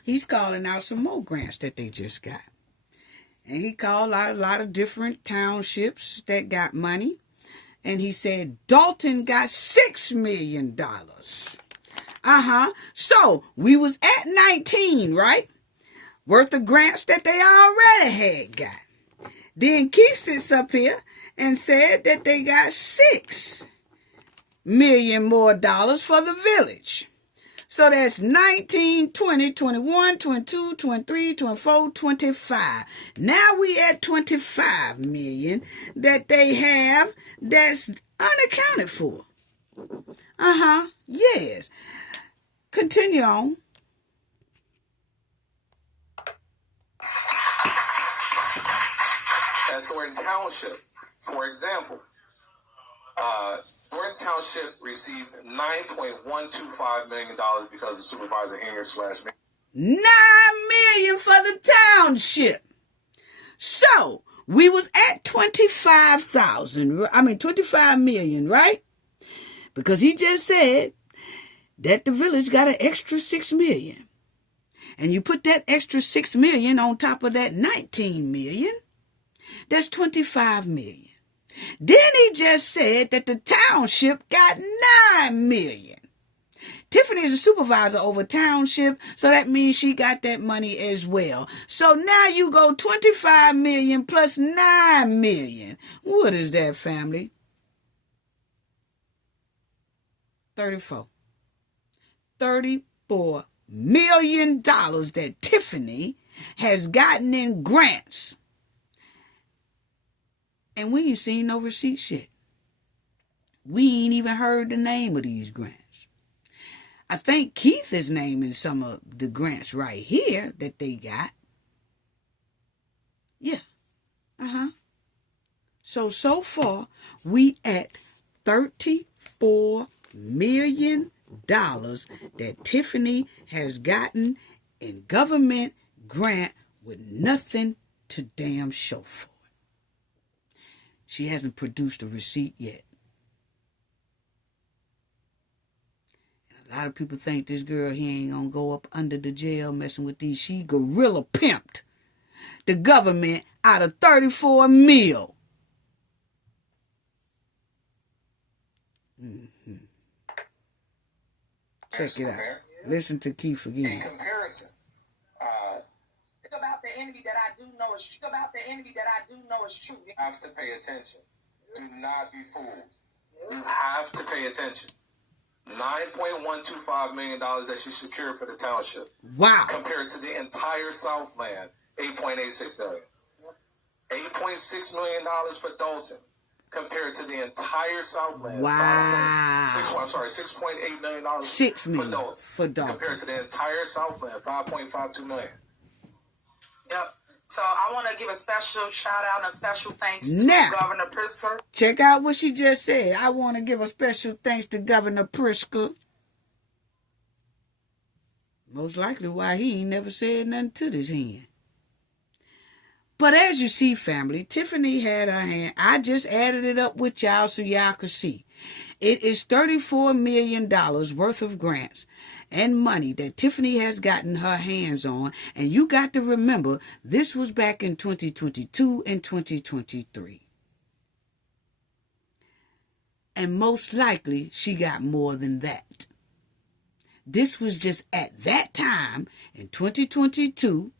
he's calling out some more grants that they just got. And he called out a lot of different townships that got money. And he said Dolton got $6 million. So we was at 19, right? Worth of grants that they already had got. Then Keith sits up here and said that they got $6 million more for the village. So that's 19, 20, 21, 22, 23, 24, 25. Now we at 25 million that they have that's unaccounted for. Yes. Continue on. At Thornton Township, for example, Thornton Township received $9.125 million because of Supervisor Henyard /me. $9 million for the township. So we was at 25 million, right? Because he just said that the village got an extra $6 million. And you put that extra $6 million on top of that 19 million, that's 25 million. Then he just said that the township got $9 million. Tiffany is a supervisor over township, so that means she got that money as well. So now you go 25 million plus 9 million. What is that, family? 34 million that Tiffany has gotten in grants. And we ain't seen no receipts yet. We ain't even heard the name of these grants. I think Keith is naming some of the grants right here that they got. Yeah. So far, we at $34 million that Tiffany has gotten in government grant with nothing to damn show for it. She hasn't produced a receipt yet. And a lot of people think this girl here ain't gonna go up under the jail messing with these. She gorilla pimped the government out of 34 mil. Check it out. Listen to Keith again. In comparison, about the enemy that I do know is true. About the enemy that I do know is true. You have to pay attention. Do not be fooled. You have to pay attention. $9.125 million that she secured for the township. Wow. Compared to the entire Southland, $8.86 million. $8.6 million for Dolton. compared to the entire Southland. Wow. $6.8 million $6 million for Dolton. Compared to the entire Southland, $5.52 million. Yep. So I want to give a special shout out and a special thanks to Governor Pritzker. Check out what she just said. I want to give a special thanks to Governor Pritzker. Most likely why he ain't never said nothing to this hand. But as you see, family, Tiffany had her hand. I just added it up with y'all so y'all could see. It is $34 million worth of grants and money that Tiffany has gotten her hands on. And you got to remember, this was back in 2022 and 2023. And most likely, she got more than that. This was just at that time in 2022.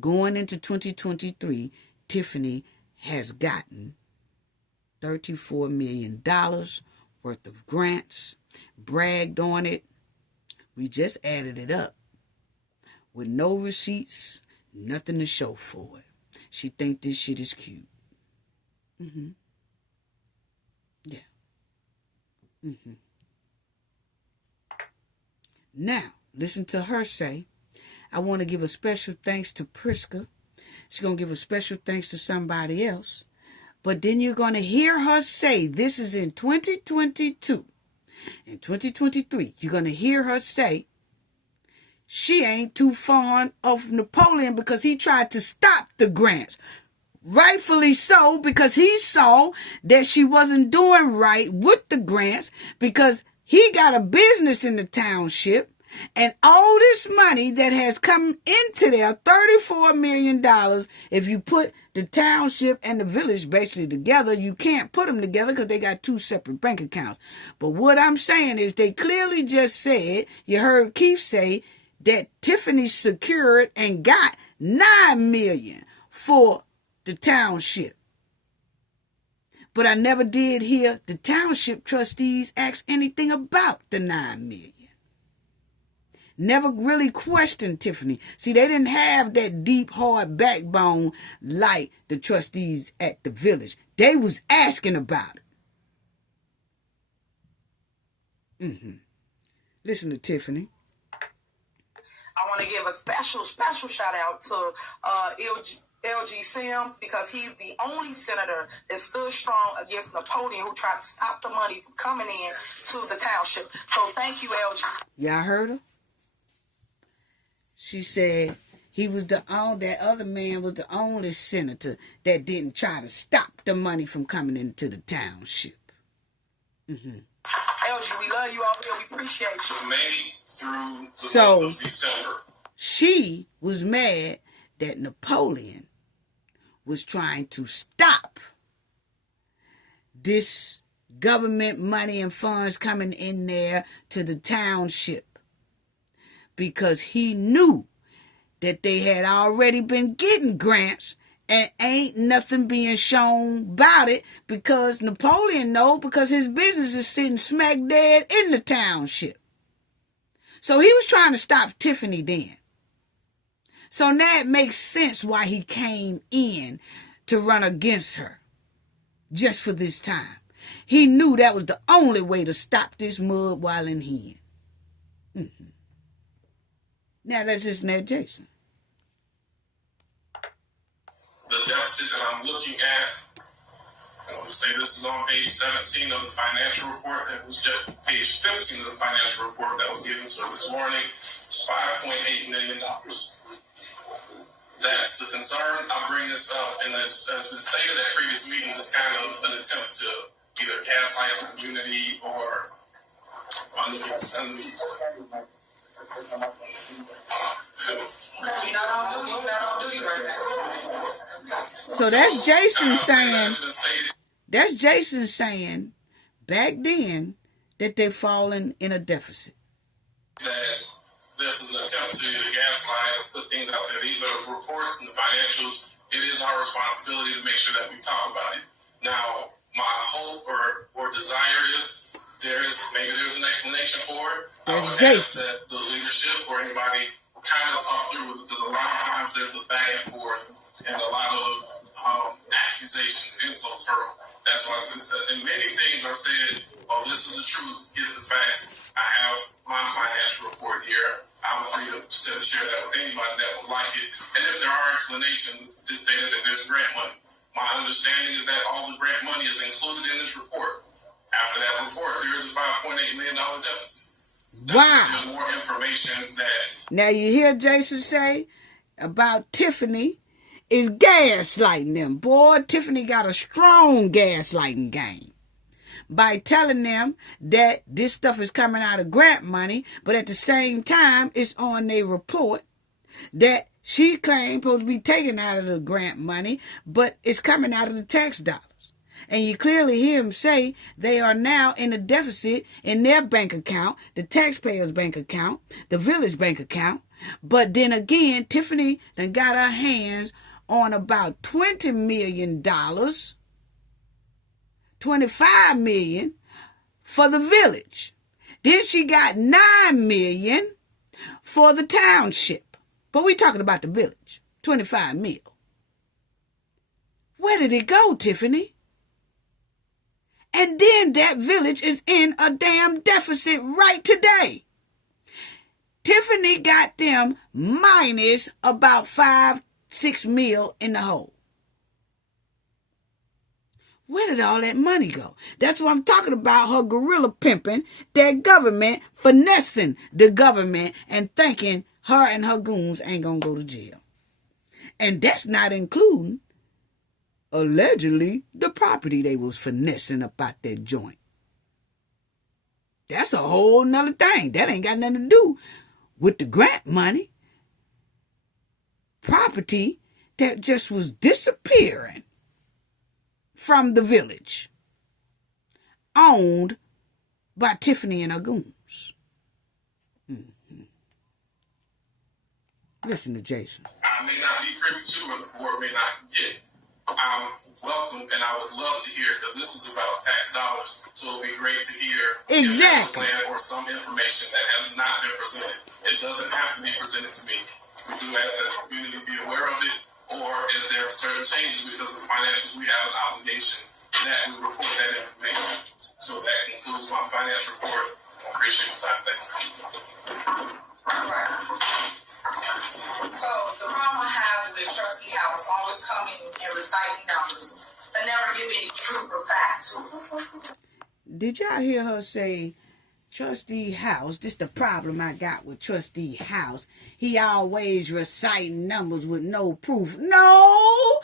Going into 2023, Tiffany has gotten $34 million worth of grants, bragged on it. We just added it up with no receipts, nothing to show for it. She think this shit is cute. Yeah. Now, listen to her say, I want to give a special thanks to Pritzker. She's going to give a special thanks to somebody else. But then you're going to hear her say, this is in 2022. In 2023, you're going to hear her say, she ain't too fond of Napoleon because he tried to stop the grants. Rightfully so, because he saw that she wasn't doing right with the grants because he got a business in the township. And all this money that has come into there, $34 million, if you put the township and the village basically together, you can't put them together because they got two separate bank accounts. But what I'm saying is they clearly just said, you heard Keith say, that Tiffany secured and got $9 million for the township. But I never did hear the township trustees ask anything about the $9 million. Never really questioned Tiffany. See, they didn't have that deep, hard backbone like the trustees at the village. They was asking about it. Listen to Tiffany. I want to give a special shout out to LG Sims because he's the only senator that stood strong against Napoleon who tried to stop the money from coming in to the township. So thank you, LG. Y'all heard her? She said he was that other man was the only senator that didn't try to stop the money from coming into the township. LG, we love you out here. We appreciate you. May through the So month of December. She was mad that Napoleon was trying to stop this government money and funds coming in there to the township because he knew that they had already been getting grants and ain't nothing being shown about it because Napoleon know because his business is sitting smack dead in the township. So he was trying to stop Tiffany then. So now it makes sense why he came in to run against her just for this time. He knew that was the only way to stop this mud while in hand. Now let's listen to Jason. The deficit that I'm looking at, and I'm going to say this is on page 17 of the financial report, that was just page 15 of the financial report that was given to us this morning, is $5.8 million. That's the concern. I bring this up, and as been stated at previous meetings, it's kind of an attempt to either gaslight the community or So that's Jason saying back then that they're falling in a deficit. That this is an attempt to gaslight and put things out there. These are reports and the financials. It is our responsibility to make sure that we talk about it. Now, my hope or desire is there's an explanation for it. I would ask that the leadership or anybody kind of talk through it because a lot of times there's a back and forth and a lot of accusations, insults hurled. That's why I stated that there's grant money. My understanding is that all the grant money is included in this report. After that report, there is a $5.8 million deficit. Wow. There's more information that... Now you hear Jason say about Tiffany is gaslighting them. Boy, Tiffany got a strong gaslighting game by telling them that this stuff is coming out of grant money, but at the same time, it's on their report that she claimed supposed to be taken out of the grant money, but it's coming out of the tax dollars. And you clearly hear him say they are now in a deficit in their bank account, the taxpayers' bank account, the village bank account. But then again, Tiffany done got her hands on about $20 million, $25 million for the village. Then she got $9 million for the township. But we talking about the village, $25 million. Where did it go, Tiffany? And then that village is in a damn deficit right today. Tiffany got them minus about $5-6 million in the hole. Where did all that money go? That's what I'm talking about, her guerrilla pimping, that government, finessing the government and thinking her and her goons ain't gonna go to jail. And that's not including, allegedly, the property they was finessing up out that joint. That's a whole nother thing. That ain't got nothing to do with the grant money. Property that just was disappearing from the village, owned by Tiffany and her goons. Mm-hmm. Listen to Jason. I may not be privy to, or the board may not get. I'm welcome, and I would love to hear, because this is about tax dollars, so it would be great to hear exactly if there's a plan or some information that has not been presented. It doesn't have to be presented to me. We do ask that the community be aware of it, or if there are certain changes because of the financials, we have an obligation that we report that information. So that concludes my finance report. I appreciate your time. Thank you. Right. So the problem I have with Trustee House always coming and reciting numbers, but never giving truth or facts. Did y'all hear her say, Trustee House, this the problem I got with Trustee House. He always reciting numbers with no proof. No!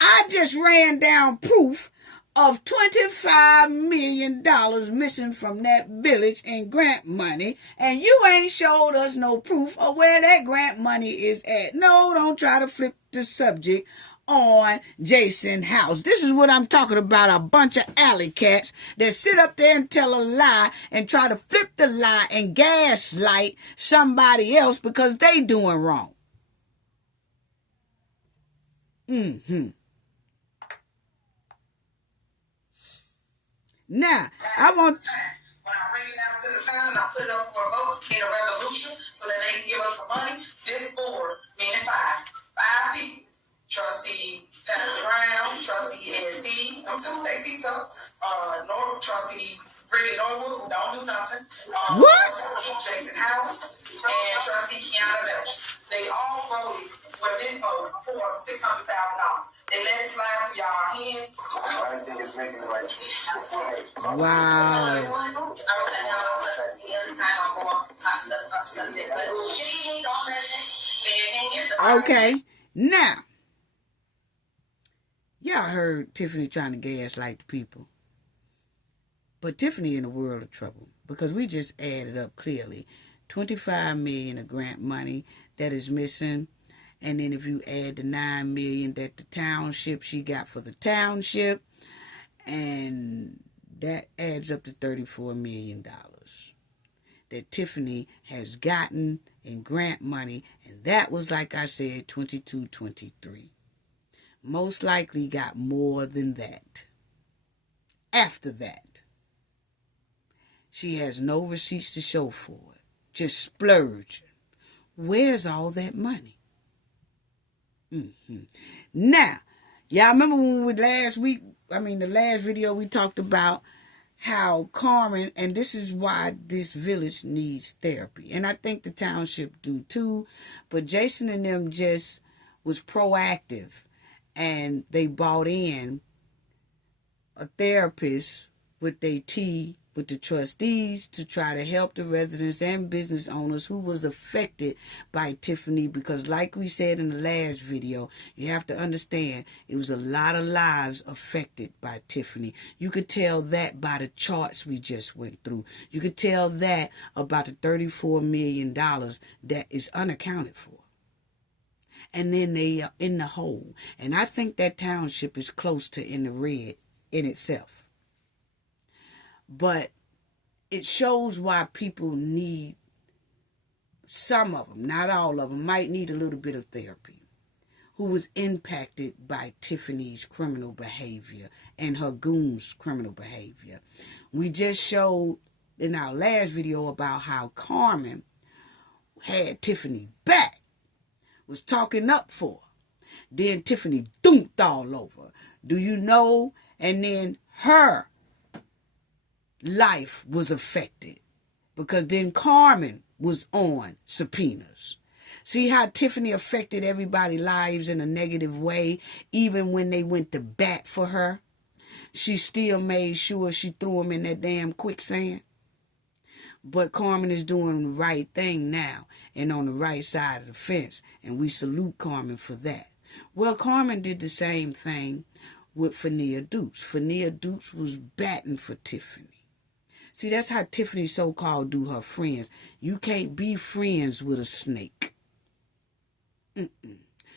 I just ran down proof of $25 million missing from that village in grant money, and you ain't showed us no proof of where that grant money is at. No, don't try to flip the subject on Jason House. This is what I'm talking about, a bunch of alley cats that sit up there and tell a lie and try to flip the lie and gaslight somebody else because they doing wrong. Now, I want... When I bring it down to the time and I put it up for a vote, get a resolution so that they can give us the money, this board, meaning five people, Trustee Patrick Brown, Trustee ESD, them two, they see some, Trustee Brittany Norwood, who don't do nothing, Trustee Jason House, and Trustee Kiana Belch. They all voted for $600,000. They let it slide through y'all hands. I think it's making the right choice. Wow. Okay, now, y'all heard Tiffany trying to gaslight the people. But Tiffany in a world of trouble because we just added up clearly $25 million of grant money that is missing. And then if you add the $9 million that the township she got for the township, and that adds up to $34 million that Tiffany has gotten in grant money. And that was, like I said, 22-23. Most likely got more than that. After that, she has no receipts to show for it. Just splurging. Where's all that money? Now, y'all remember when the last video we talked about how Carmen, and this is why this village needs therapy. And I think the township do too. But Jason and them just was proactive And they bought in a therapist with their tea with the trustees to try to help the residents and business owners who was affected by Tiffany, because like we said in the last video, you have to understand it was a lot of lives affected by Tiffany. You could tell that by the charts we just went through. You could tell that about the $34 million that is unaccounted for. And then they are in the hole. And I think that township is close to in the red in itself. But it shows why people need, some of them, not all of them, might need a little bit of therapy, who was impacted by Tiffany's criminal behavior and her goons' criminal behavior. We just showed in our last video about how Carmen had Tiffany back, was talking up for her. Then Tiffany dumped all over. Do you know? And then her life was affected because then Carmen was on subpoenas. See how Tiffany affected everybody's lives in a negative way, even when they went to bat for her? She still made sure she threw them in that damn quicksand. But Carmen is doing the right thing now and on the right side of the fence, and we salute Carmen for that. Well, Carmen did the same thing with Fania Dukes. Fania Dukes was batting for Tiffany. See, that's how Tiffany so-called do her friends. You can't be friends with a snake.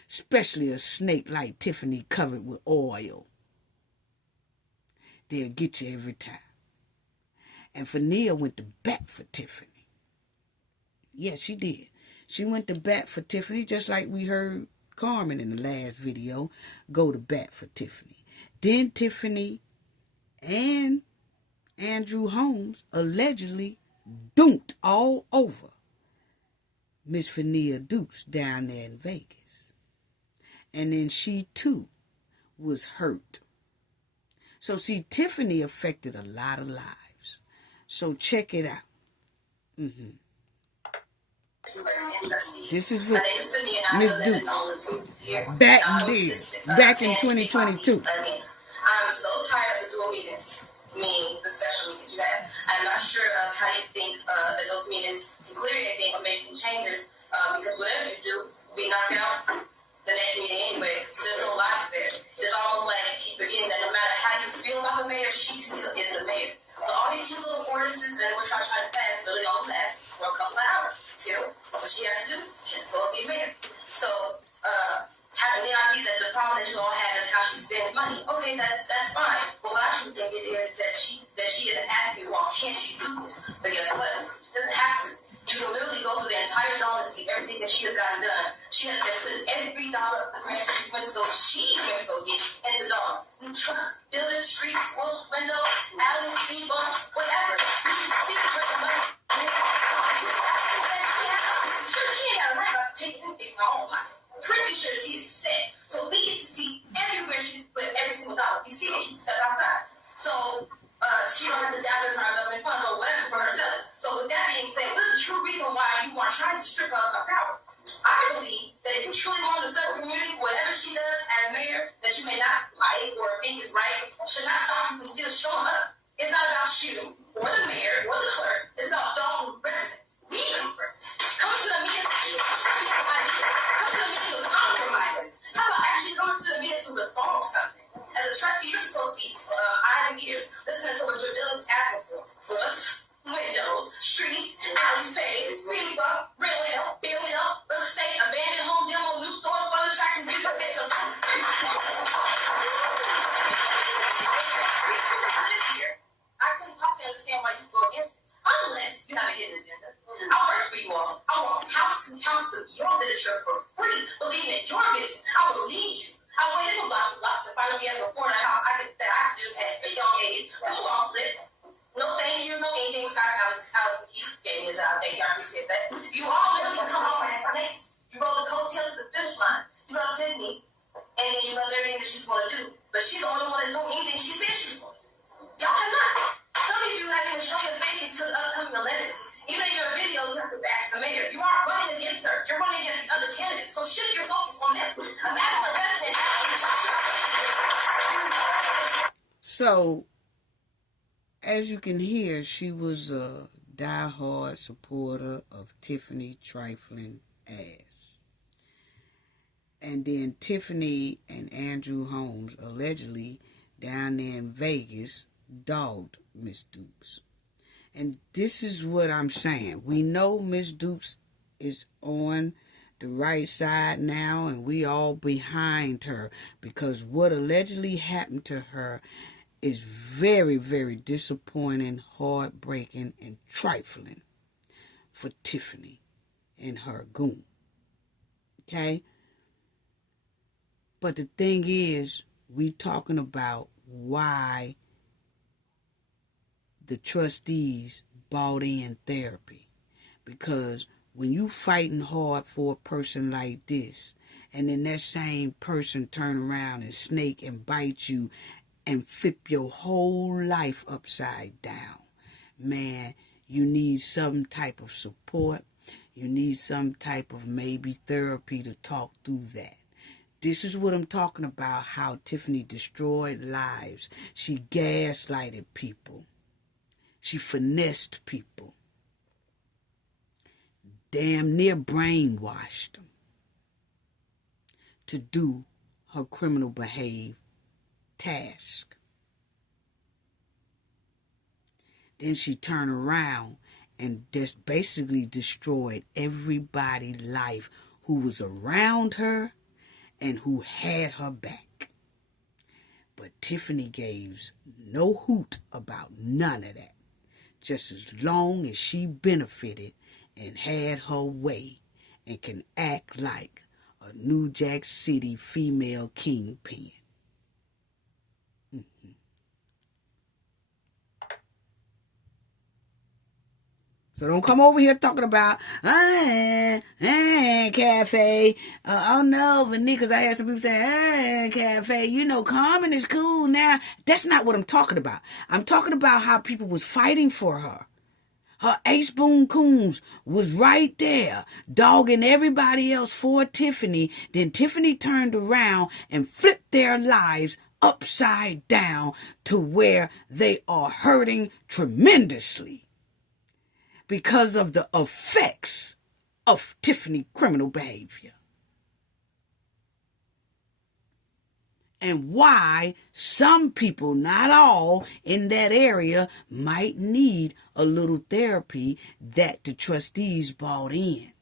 Especially a snake like Tiffany covered with oil. They'll get you every time. And Fania went to bat for Tiffany. Yes, she did. She went to bat for Tiffany, just like we heard Carmen in the last video go to bat for Tiffany. Then Tiffany and Andrew Holmes allegedly dumped all over Miss Fania Dukes down there in Vegas. And then she too was hurt. So see, Tiffany affected a lot of lives. So check it out. This is for Miss Dukes. Back in 2022. I'm so tired of the dual meetings, meaning the special meetings you have. I'm not sure of how you think that those meetings can clear anything or make changes, because whatever you do will be knocked out the next meeting anyway. So there's no logic there. It's almost like you keep forgetting that no matter how you feel about the mayor, she still is the mayor. So all these cute little ordinances that we're trying to pass really only last for a couple of hours. Till what she has to do, she has to go and be mayor. So and then I see that the problem that you all have is how she spends money. Okay, that's fine. But what I actually think it is that she is asking you all, can she do this? But guess what? She doesn't have to. You can literally go through the entire dome and see everything that she has gotten done. She has been putting every dollar of the grant she's going to go get into dome. New trucks, buildings, streets, roofs, windows, alleys, speed bumps, whatever. You can see where the money is. Sure, she ain't got a right about taking anything in her own pocket. Pretty sure she's set. So we get to see everywhere she put every single dollar. You see it, you step outside. So she don't have to divert her government funds or whatever for herself. So with that being said, what is the true reason why you are trying to strip her of her power? I believe that if you truly want to serve the community, whatever she does as mayor that you may not like or think is right, should not stop you from still showing up. It's not about you or the mayor or the clerk. It's about Dalton residents. We come to the meeting. Come to the meeting with compromises. How about actually coming to the meeting to reform something? As a trustee, you're supposed to be eyes and ears listening to what your bill is asking for. Roofs, windows, streets, alleys paved, speed bump, rail help, bill help, real estate, abandoned home demo, new stores, fun attraction, beautification. I couldn't possibly understand why you go against it. Unless you have a hidden agenda. I'll work for you all. I walk house to house with your literature for free, believing in your vision. I will lead you. I will hit lots and finally be able to afford a house I could do at a young age, but you all flipped. No thank you, no anything. Sorry, Alex gave me a job. Thank you, I appreciate that. You all literally come off as snakes. You roll the coattails to the finish line. You love Tiffany, and then you love everything that she's going to do. But she's the only one that's doing anything she says she's going to do. Y'all cannot. Some of you haven't even shown your face until the upcoming election. Even in your videos, you have to bash the mayor. You aren't running against her. You're running against the other candidates. So shift your focus on them. Imagine a president actually So, as you can hear, she was a diehard supporter of Tiffany trifling ass. And then Tiffany and Andrew Holmes allegedly down there in Vegas dogged Miss Dukes. And this is what I'm saying. We know Miss Dukes is on the right side now, and we all behind her, because what allegedly happened to her is very, very disappointing, heartbreaking, and trifling for Tiffany and her goon. Okay? But the thing is, we talking about why the trustees bought in therapy. Because when you fighting hard for a person like this, and then that same person turn around and snake and bite you and flip your whole life upside down, man, you need some type of support. You need some type of maybe therapy to talk through that. This is what I'm talking about, how Tiffany destroyed lives. She gaslighted people. She finessed people. Damn near brainwashed them to do her criminal behavior task. Then she turned around and just basically destroyed everybody's life who was around her and who had her back. But Tiffany gave no hoot about none of that. Just as long as she benefited and had her way and can act like a New Jack City female kingpin. So don't come over here talking about, cafe. Oh no, because I had some people say, cafe, you know, Carmen is cool now. That's not what I'm talking about. I'm talking about how people was fighting for her. Her ace boon coons was right there, dogging everybody else for Tiffany. Then Tiffany turned around and flipped their lives upside down to where they are hurting tremendously because of the effects of Tiffany criminal behavior. And why some people, not all, in that area might need a little therapy that the trustees bought in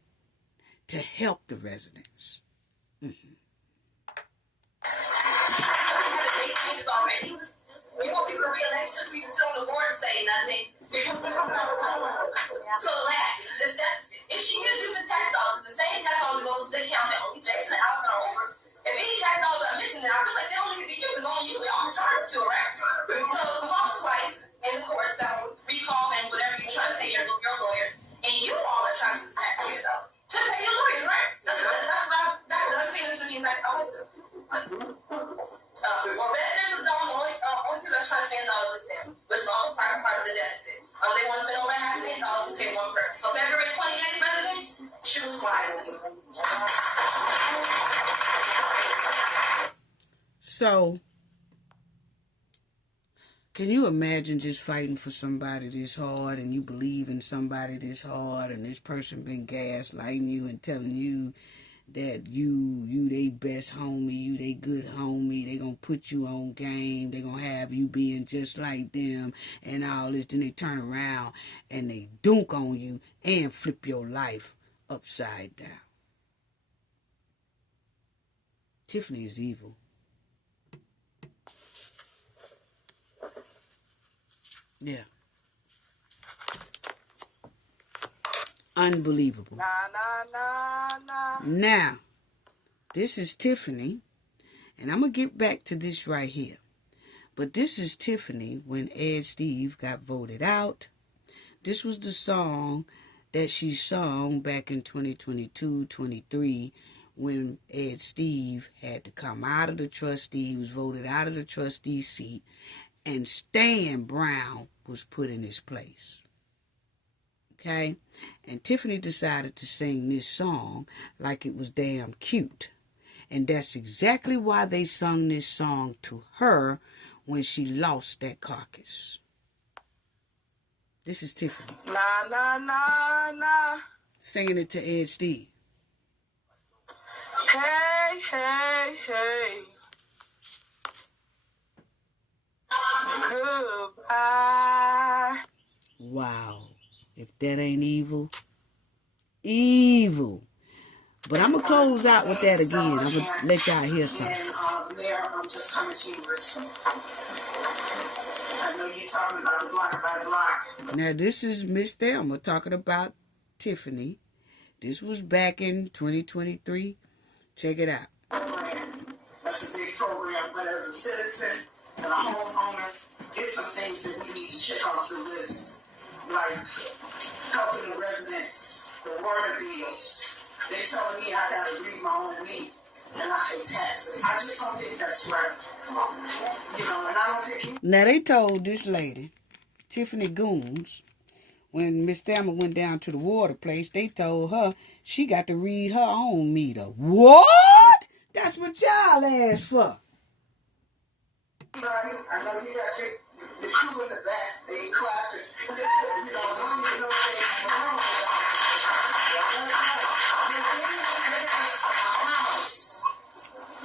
to help the residents. Already. You want people to realize just for you to sit on the board and say nothing. So lastly, this deficit. If she is using tax dollars, the same tax dollars goes to the account that only Jason and Allison are over. If any tax dollars are missing, then I feel like they don't need to be you because only you are charged to, right? So we lost twice, and of course that would recall and whatever you try to pay your lawyer, and you all are trying to use taxpayer dollars to pay your lawyers, right? That's what I'm saying to me like, well, residents of Dome, only people that's trying to spend dollars is them, which is also part of the deficit. They want to spend over $500,000 to pay one person. So February 28th, residents, choose wisely. So, can you imagine just fighting for somebody this hard, and you believe in somebody this hard, and this person been gaslighting you and telling you that you they best homie, you they good homie, they gonna put you on game, they gonna have you being just like them and all this, then they turn around and they dunk on you and flip your life upside down. Tiffany is evil. Yeah. Unbelievable. Now, this is Tiffany, and I'm going to get back to this right here. But this is Tiffany when Ed Steve got voted out. This was the song that she sung back in 2022-23 when Ed Steve had to come out of the trustee. He was voted out of the trustee seat, and Stan Brown was put in his place. Okay? And Tiffany decided to sing this song like it was damn cute. And that's exactly why they sung this song to her when she lost that carcass. This is Tiffany. Nah, nah, nah, nah. Singing it to Ed Steve. Hey, hey, hey. Goodbye. Wow. If that ain't evil. Evil. But I'm going to close out with that again. I'm going to let y'all hear something. And Mayor, I'm just coming to you with some. I know you're talking about the block by block. Now, this is Miss Thelma talking about Tiffany. This was back in 2023. Check it out. That's a big program, but as a citizen and a homeowner, there's some things that we need to check off the list, like helping the residents, the water bills. They're telling me I got to read my own meat, and I pay taxes. I just don't think that's right. You know, and I don't think... Now, they told this lady, Tiffany Goons, when Miss Thelma went down to the water place, they told her she got to read her own meter. What? That's what y'all asked for. I know you got your crew in the back, they classes. You know, I don't even know if they're wrong.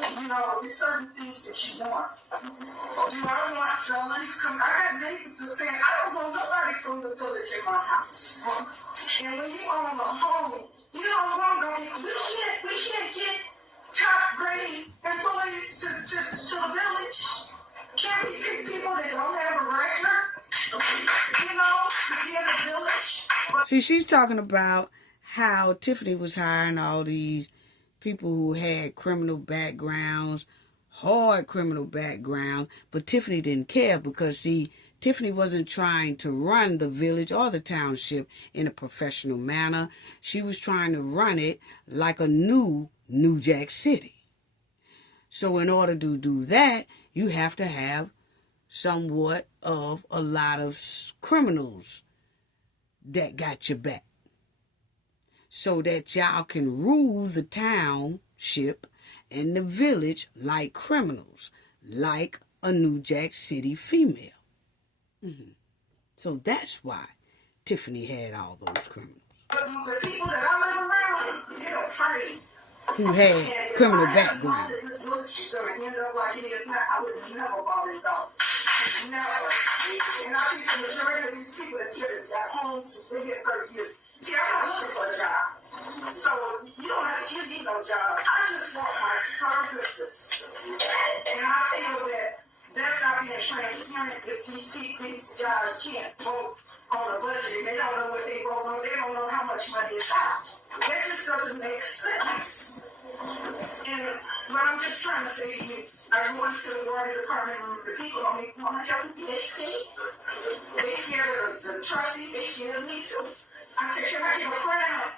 You know, there's certain things that you want. Do I want felons come? I got neighbors that saying, I don't want nobody from the village in my house. And when you own a home, you don't want no, we can't get top grade employees to the village. Can't we pick people that don't have a record? You know, to be in the village. But See, she's talking about how Tiffany was hiring all these people who had criminal backgrounds, hard criminal backgrounds, but Tiffany didn't care because, see, Tiffany wasn't trying to run the village or the township in a professional manner. She was trying to run it like a New Jack City. So in order to do that, you have to have somewhat of a lot of criminals that got your back, so that y'all can rule the township and the village like criminals, like a New Jack City female. So that's why Tiffany had all those criminals. the people that I live around, they're afraid. Who had criminal background. This village is going to end up like it is now. I would never bought a dog. Never. And I think the majority of these people that's here has got homes, they get 30 years. See, I'm not looking for a job. So you don't have to give me no job. I just want my services. And I feel that that's not being transparent if these guys can't vote on a budget. They don't know what they vote on. They don't know how much money is out. That just doesn't make sense. And what I'm just trying to say to you, I went to the water department and the people don't even want to help me. They scared. They scared of the trustees. They scared of me too. I said, can I get a printout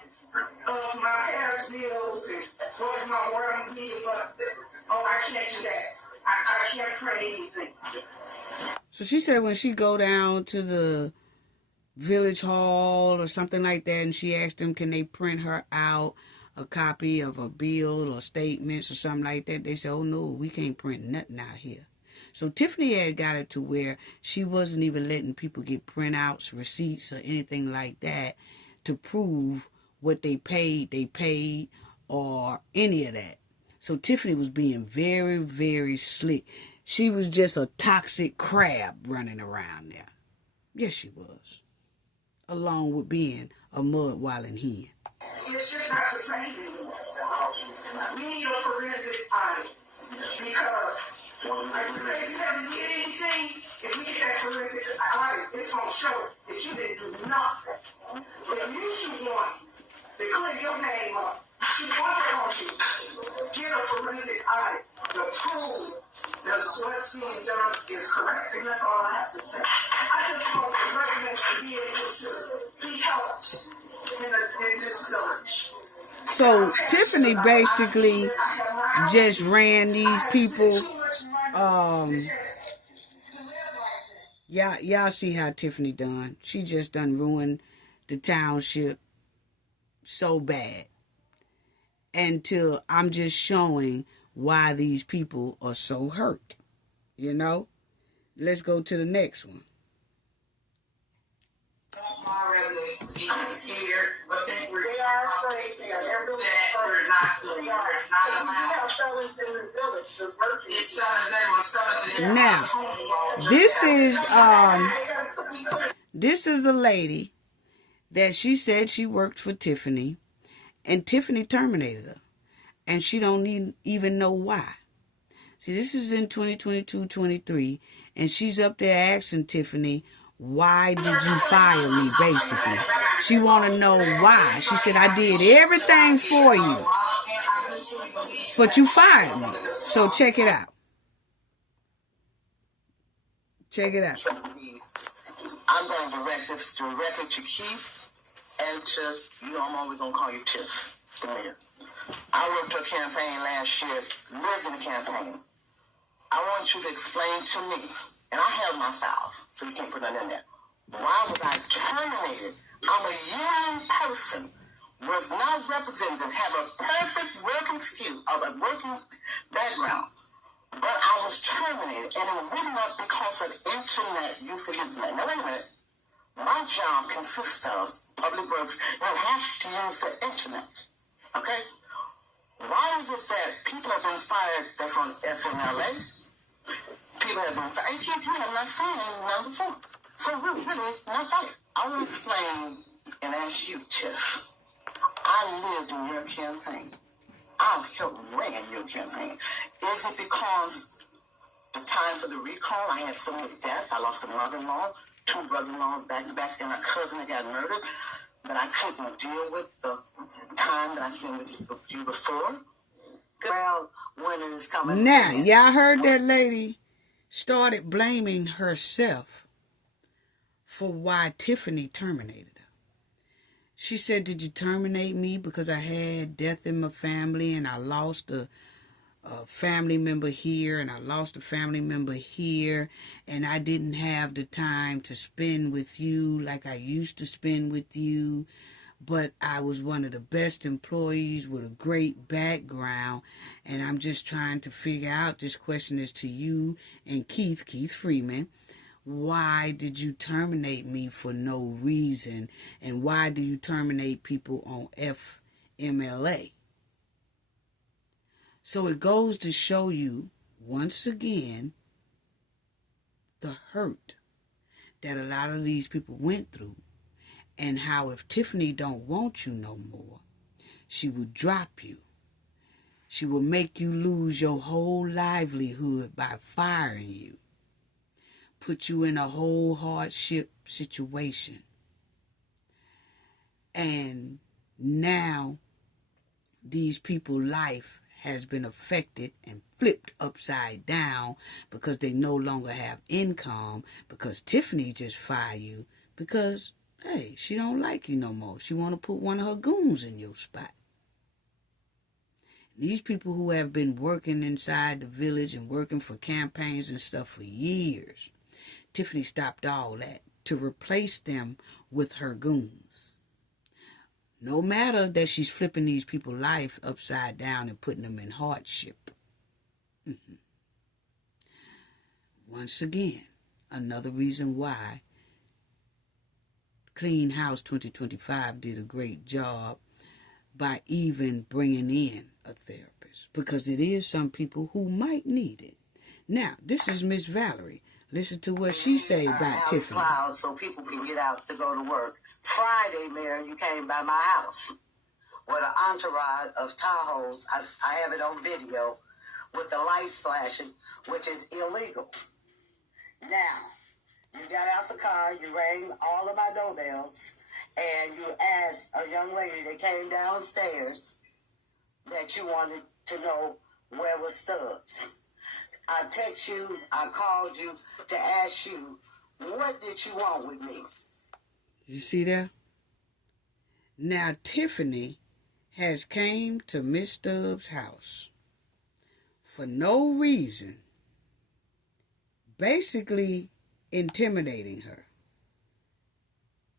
of my past bills and what my water bill? But I can't do that. I can't print anything. So she said when she go down to the village hall or something like that, and she asked them, can they print her out a copy of a bill or statements or something like that, they said, oh no, we can't print nothing out here. So Tiffany had got it to where she wasn't even letting people get printouts, receipts, or anything like that to prove what they paid, or any of that. So Tiffany was being very, very slick. She was just a toxic crab running around there. Yes, she was. Along with being a mud-walling hen. It's just not the same anymore. We need a forensic audit because, like we say, if you haven't did anything, if we get that forensic audit, it's going to show that you didn't do nothing. If you should want to clear your name up, you should want that on you. Get a forensic audit to prove that what's being done is correct. And that's all I have to say. I just want the residents to be able to be helped in this village. So Tiffany basically just ran these people. Y'all see how Tiffany done. She just done ruined the township so bad. Until I'm just showing why these people are so hurt. You know? let's go to the next one. My residents being scared, but they are afraid. They are we're not good. We're not allowed. It's now, this is a lady that she said she worked for Tiffany, and Tiffany terminated her, and she don't even know why. See, this is in 2022-23, and she's up there asking Tiffany, why did you fire me, basically. She want to know why. She said, I did everything for you, but you fired me. So check it out. Check it out. I'm going to direct this directly to Keith and to, I'm always going to call you Tiff, the mayor. I worked a campaign last year, lived in the campaign. I want you to explain to me, and I have my files, so you can't put nothing in there. Why was I terminated? I'm a union person, was not represented, have a perfect working working background, but I was terminated, and it was not because of internet, use of internet. Now, wait a minute. My job consists of public works. You have to use the internet, okay? Why is it that people have been fired that's on FMLA? People have been fired. And kids, you have not seen none before. So really, not fired. I want to explain and ask you, Tiff. I lived in your campaign. I helped ran your campaign. Is it because the time for the recall, I had so many deaths, I lost a mother-in-law, 2 brother-in-laws back to back, and a cousin that got murdered, but I couldn't deal with the time that I spent with you before? Well, winter is coming. Now, y'all heard that lady started blaming herself for why Tiffany terminated her. She said, did you terminate me because I had death in my family and I lost a family member here and I lost a family member here and I didn't have the time to spend with you like I used to spend with you, but I was one of the best employees with a great background, and I'm just trying to figure out, this question is to you and Keith Freeman, why did you terminate me for no reason, and why do you terminate people on FMLA? So it goes to show you, once again, the hurt that a lot of these people went through, and how if Tiffany don't want you no more, she will drop you. She will make you lose your whole livelihood by firing you. Put you in a whole hardship situation. And now these people's life has been affected and flipped upside down because they no longer have income, because Tiffany just fired you because, hey, she don't like you no more. She want to put one of her goons in your spot. These people who have been working inside the village and working for campaigns and stuff for years, Tiffany stopped all that to replace them with her goons. No matter that she's flipping these people's life upside down and putting them in hardship. Once again, another reason why Clean House 2025 did a great job by even bringing in a therapist, because it is some people who might need it. Now, this is Miss Valerie. Listen to what she say about Tiffany. Clouds so people can get out to go to work. Friday, Mayor, you came by my house with an entourage of Tahoes. I have it on video with the lights flashing, which is illegal. Now, you got out the car, you rang all of my doorbells, and you asked a young lady that came downstairs that you wanted to know where was Stubbs. I text you, I called you to ask you, what did you want with me? You see that? Now, Tiffany has came to Miss Stubbs' house for no reason, basically intimidating her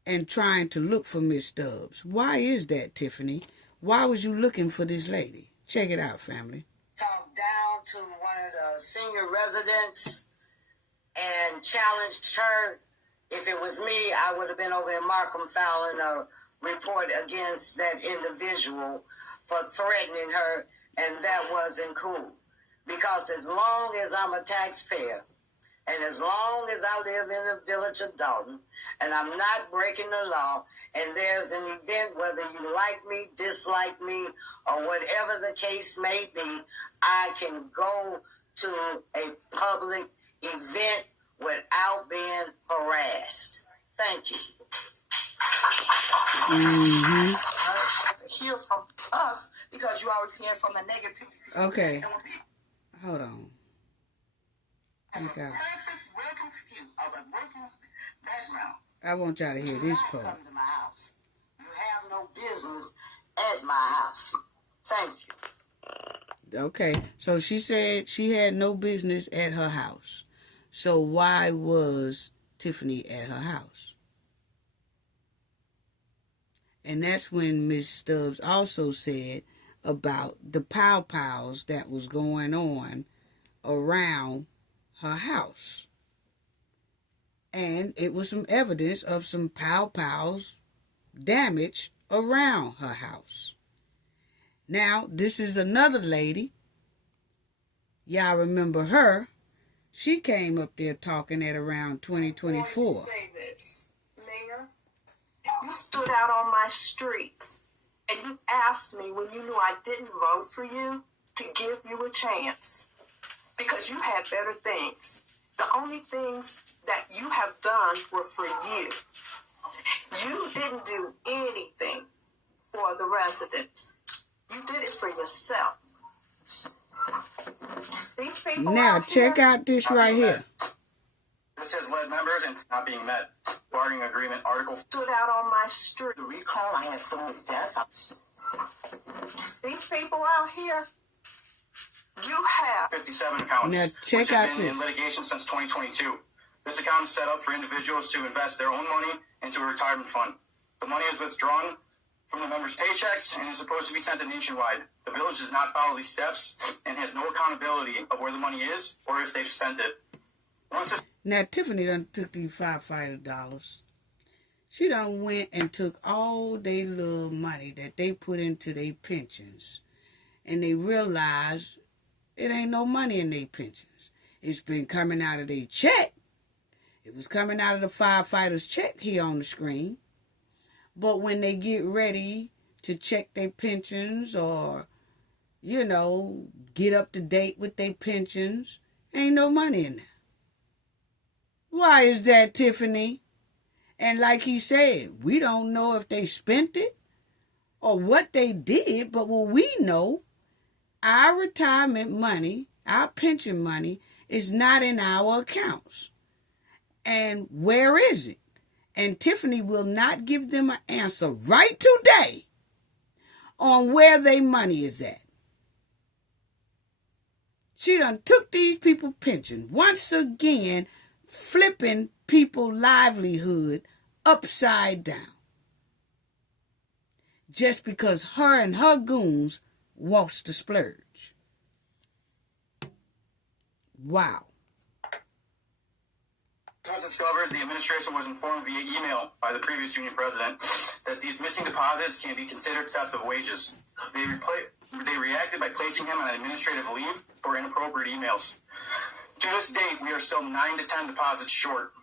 and trying to look for Miss Stubbs. Why is that, Tiffany? Why was you looking for this lady? Check it out, family. Talked down to one of the senior residents and challenged her. If it was me, I would have been over in Markham filing a report against that individual for threatening her, and that wasn't cool. Because as long as I'm a taxpayer, and as long as I live in the village of Dolton, and I'm not breaking the law, and there's an event, whether you like me, dislike me, or whatever the case may be, I can go to a public event without being harassed. Thank you. Hear from us because you always hear from the negative. Okay. Hold on. Okay. I want y'all to hear this part. You have no business at my house. Thank you. Okay, so she said she had no business at her house. So why was Tiffany at her house? And that's when Miss Stubbs also said about the pow-pows that was going on around her house. And it was some evidence of some pow-pows damage around her house. Now, this is another lady. Y'all remember her. She came up there talking at around 2024. I'm going to say this, Mayor. You stood out on my streets and you asked me when you knew I didn't vote for you to give you a chance because you had better things. The only things that you have done were for you. You didn't do anything for the residents. You did it for yourself. These people now check out this right here. This has led members and not being met. Bargaining agreement article stood out on my street. To recall, I had so many deaths. These people out here, you have 57 accounts. Now check which out have been this. in litigation since 2022. This account is set up for individuals to invest their own money into a retirement fund. The money is withdrawn from the members' paychecks and is supposed to be sent nationwide. The village does not follow these steps and has no accountability of where the money is or if they've spent it. Now Tiffany done took these firefighter dollars. She done went and took all their little money that they put into their pensions. And they realized it ain't no money in their pensions. It's been coming out of their check. It was coming out of the firefighters' check here on the screen. But when they get ready to check their pensions or, you know, get up to date with their pensions, ain't no money in there. Why is that, Tiffany? And like he said, we don't know if they spent it or what they did, but what we know, our retirement money, our pension money, is not in our accounts. And where is it? And Tiffany will not give them an answer right today on where their money is at. She done took these people pension. Once again, flipping people's livelihood upside down. Just because her and her goons wants to splurge. Wow. Once discovered, the administration was informed via email by the previous union president that these missing deposits can be considered theft of wages. They reacted by placing him on administrative leave for inappropriate emails. To this date, we are still 9 to 10 deposits short.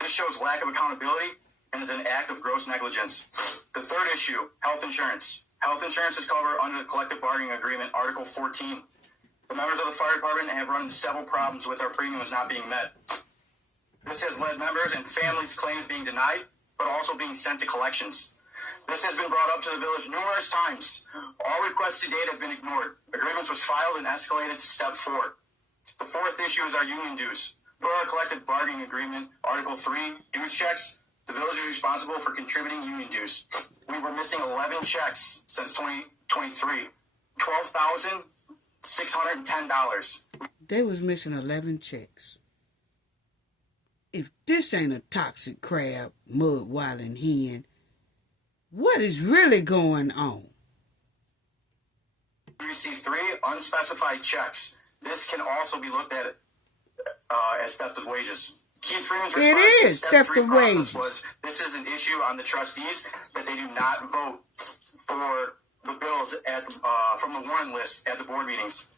This shows lack of accountability and is an act of gross negligence. The third issue, health insurance. Health insurance is covered under the collective bargaining agreement, Article 14. The members of the fire department have run into several problems with our premiums not being met. This has led members and families' claims being denied, but also being sent to collections. This has been brought up to the village numerous times. All requests to date have been ignored. Agreements was filed and escalated to step 4. The fourth issue is our union dues. Per our collective bargaining agreement, Article 3, dues checks, the village is responsible for contributing union dues. We were missing 11 checks since 2023, $12,610. They was missing 11 checks. If this ain't a toxic crab, mud wilding hen, what is really going on? We received 3 unspecified checks. This can also be looked at as theft of wages. Keith Freeman's It response to the is step theft 3 of process wages. was, this is an issue on the trustees that they do not vote for the bills from the warrant list at the board meetings.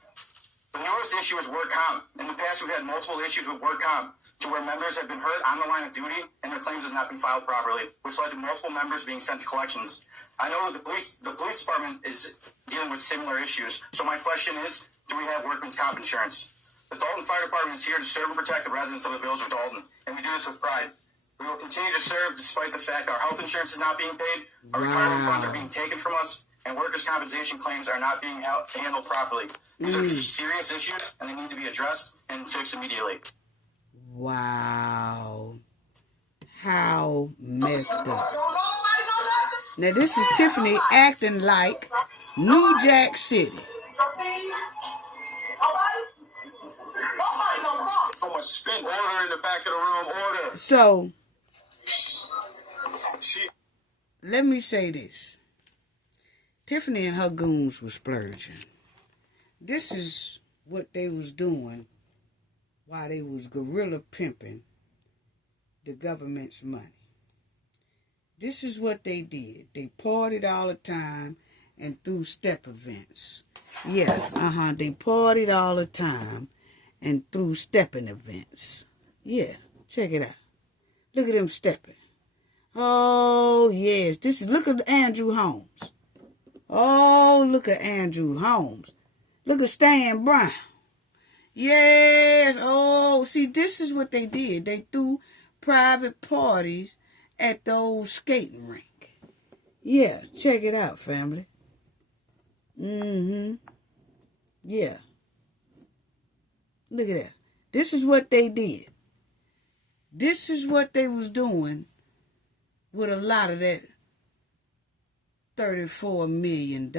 The newest issue is work comp. In the past, we've had multiple issues with work comp to where members have been hurt on the line of duty and their claims have not been filed properly, which led to multiple members being sent to collections. I know that the police department is dealing with similar issues. So my question is, do we have workman's comp insurance? The Dolton Fire Department is here to serve and protect the residents of the village of Dolton, and we do this with pride. We will continue to serve despite the fact our health insurance is not being paid, our retirement funds are being taken from us, and workers' compensation claims are not being handled properly. These are serious issues, and they need to be addressed and fixed immediately. Wow. How messed up. Now, this is Tiffany acting like New Jack City. So much spent. Order in the back of the room. Order. So, let me say this. Tiffany and her goons were splurging. This is what they was doing while they was guerrilla pimping the government's money. This is what they did. They partied all the time and threw step events. Yeah, they partied all the time and threw stepping events. Yeah, check it out. Look at them stepping. Oh, yes. Look at Andrew Holmes. Oh, look at Andrew Holmes. Look at Stan Brown. Yes. Oh, see, this is what they did. They threw private parties at the old skating rink. Yeah, check it out, family. Yeah. Look at that. This is what they did. This is what they was doing with a lot of that $34 million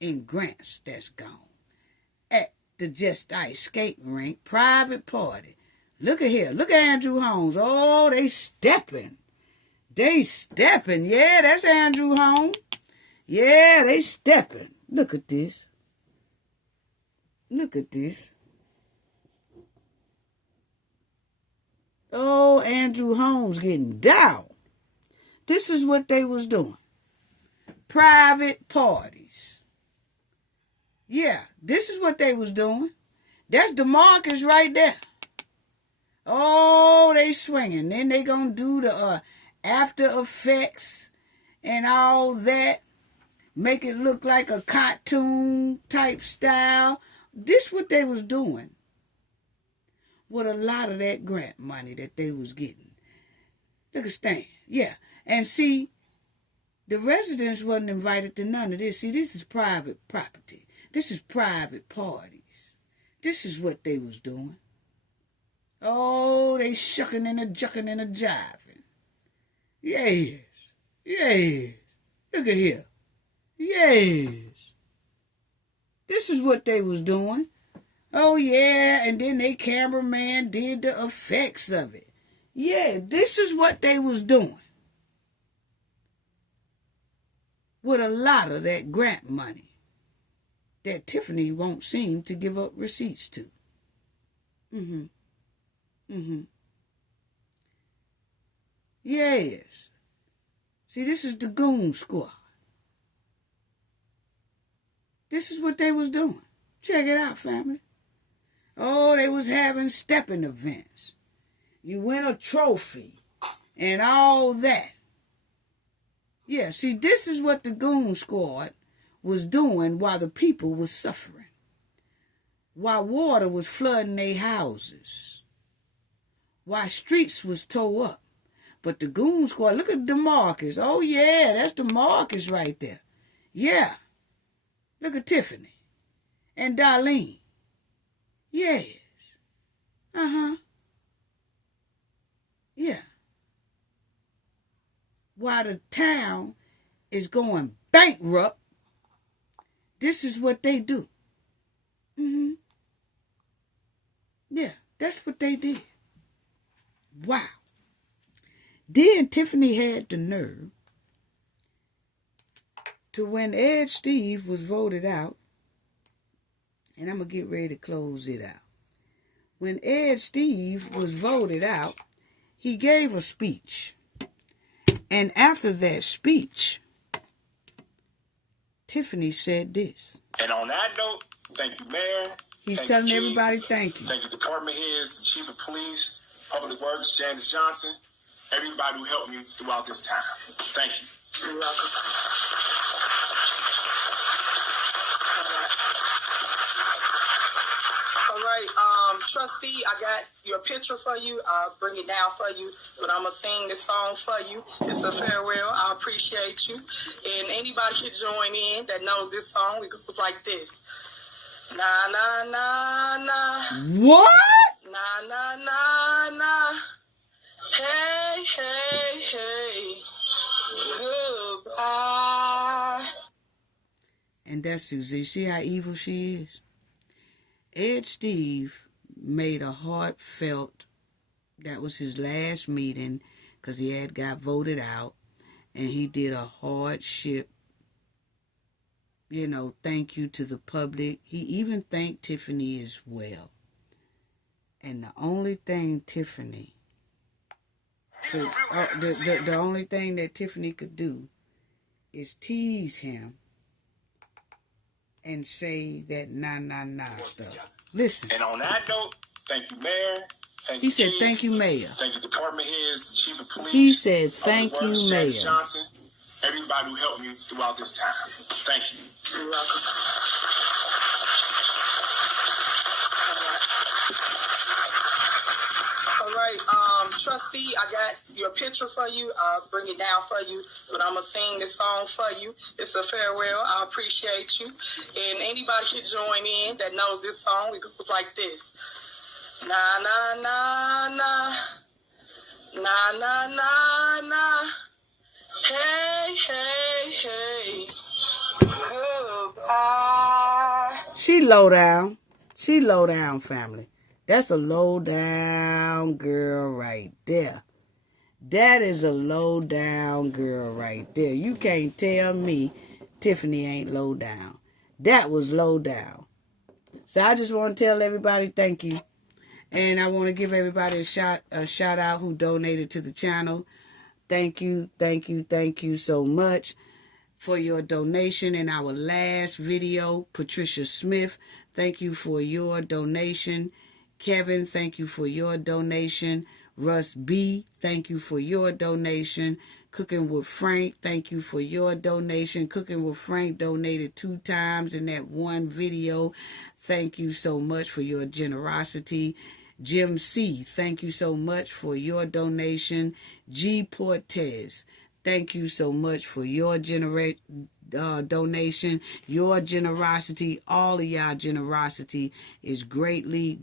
in grants that's gone at the Just Ice skating rink, private party. Look at here. Look at Andrew Holmes. Oh, they stepping. They stepping. Yeah, that's Andrew Holmes. Yeah, they stepping. Look at this. Look at this. Oh, Andrew Holmes getting down. This is what they was doing. Private parties. Yeah, this is what they was doing. That's DeMarcus right there. Oh, they swinging. Then they gonna do the after effects and all that. Make it look like a cartoon type style. This what they was doing with a lot of that grant money that they was getting. Look at Stan. Yeah. And see, the residents wasn't invited to none of this. See, this is private property. This is private parties. This is what they was doing. Oh, they shucking and a jucking and a jiving. Yes. Yes. Look at here. Yes. This is what they was doing. Oh, yeah, and then they cameraman did the effects of it. Yeah, this is what they was doing with a lot of that grant money that Tiffany won't seem to give up receipts to. Yes. See, this is the goon squad. This is what they was doing. Check it out, family. Oh, they was having stepping events. You win a trophy and all that. Yeah, see, this is what the goon squad was doing while the people was suffering. While water was flooding their houses. While streets was tore up. But the goon squad, look at DeMarcus. Oh, yeah, that's DeMarcus right there. Yeah. Look at Tiffany and Darlene. Yes. Yeah. While the town is going bankrupt, this is what they do. Yeah, that's what they did. Wow. Then Tiffany had the nerve to, when Ed Steve was voted out, and I'm going to get ready to close it out. when Ed Steve was voted out, he gave a speech. And after that speech, Tiffany said this. And on that note, thank you, Mayor. He's telling everybody thank you. Thank you, Department Heads, the Chief of Police, Public Works, Janice Johnson, everybody who helped me throughout this time. Thank you. You're welcome. All right, Trustee, I got your picture for you. I'll bring it down for you, but I'm going to sing this song for you. It's a farewell. I appreciate you. And anybody can join in that knows this song. It goes like this. Na, na, na, na. What? Na, na, na, na. Hey, hey, hey. Goodbye. And that's Susie. See how evil she is? Ed Steve made a heartfelt, that was his last meeting because he had got voted out, and he did a hardship, thank you to the public. He even thanked Tiffany as well. And the only thing Tiffany could, the only thing that Tiffany could do is tease him and say that nah stuff. Listen. And on that note, thank you, Mayor. He said, thank you, Mayor. Thank you, Department Heads, the Chief of Police. He said, thank you, Mayor. Janice Johnson, everybody who helped me throughout this time. Thank you. You're welcome. All right, Trustee, I got your picture for you. I'll bring it down for you, but I'm going to sing this song for you. It's a farewell. I appreciate you. And anybody can join in that knows this song. It goes like this. Na, na, na, na. Na, na, na, na. Hey, hey, hey. Goodbye. She low down. She low down, family. That's a low down girl right there. That is a low down girl right there. You can't tell me Tiffany ain't low down. That was low down. So I just want to tell everybody thank you. And I want to give everybody a shout out who donated to the channel. Thank you so much for your donation in our last video. Patricia Smith, thank you for your donation. Kevin, thank you for your donation. Russ B, thank you for your donation. Cooking with Frank, thank you for your donation. Cooking with Frank donated 2 times in that one video. Thank you so much for your generosity. Jim C, thank you so much for your donation. G Portez, thank you so much for your donation. Your generosity, all of y'all generosity is greatly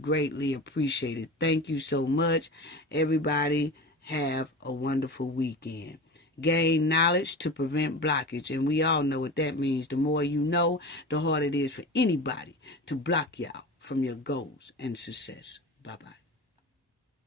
appreciated. Thank you so much. Everybody have a wonderful weekend. Gain knowledge to prevent blockage. And we all know what that means. The more you know, the harder it is for anybody to block y'all from your goals and success. Bye-bye.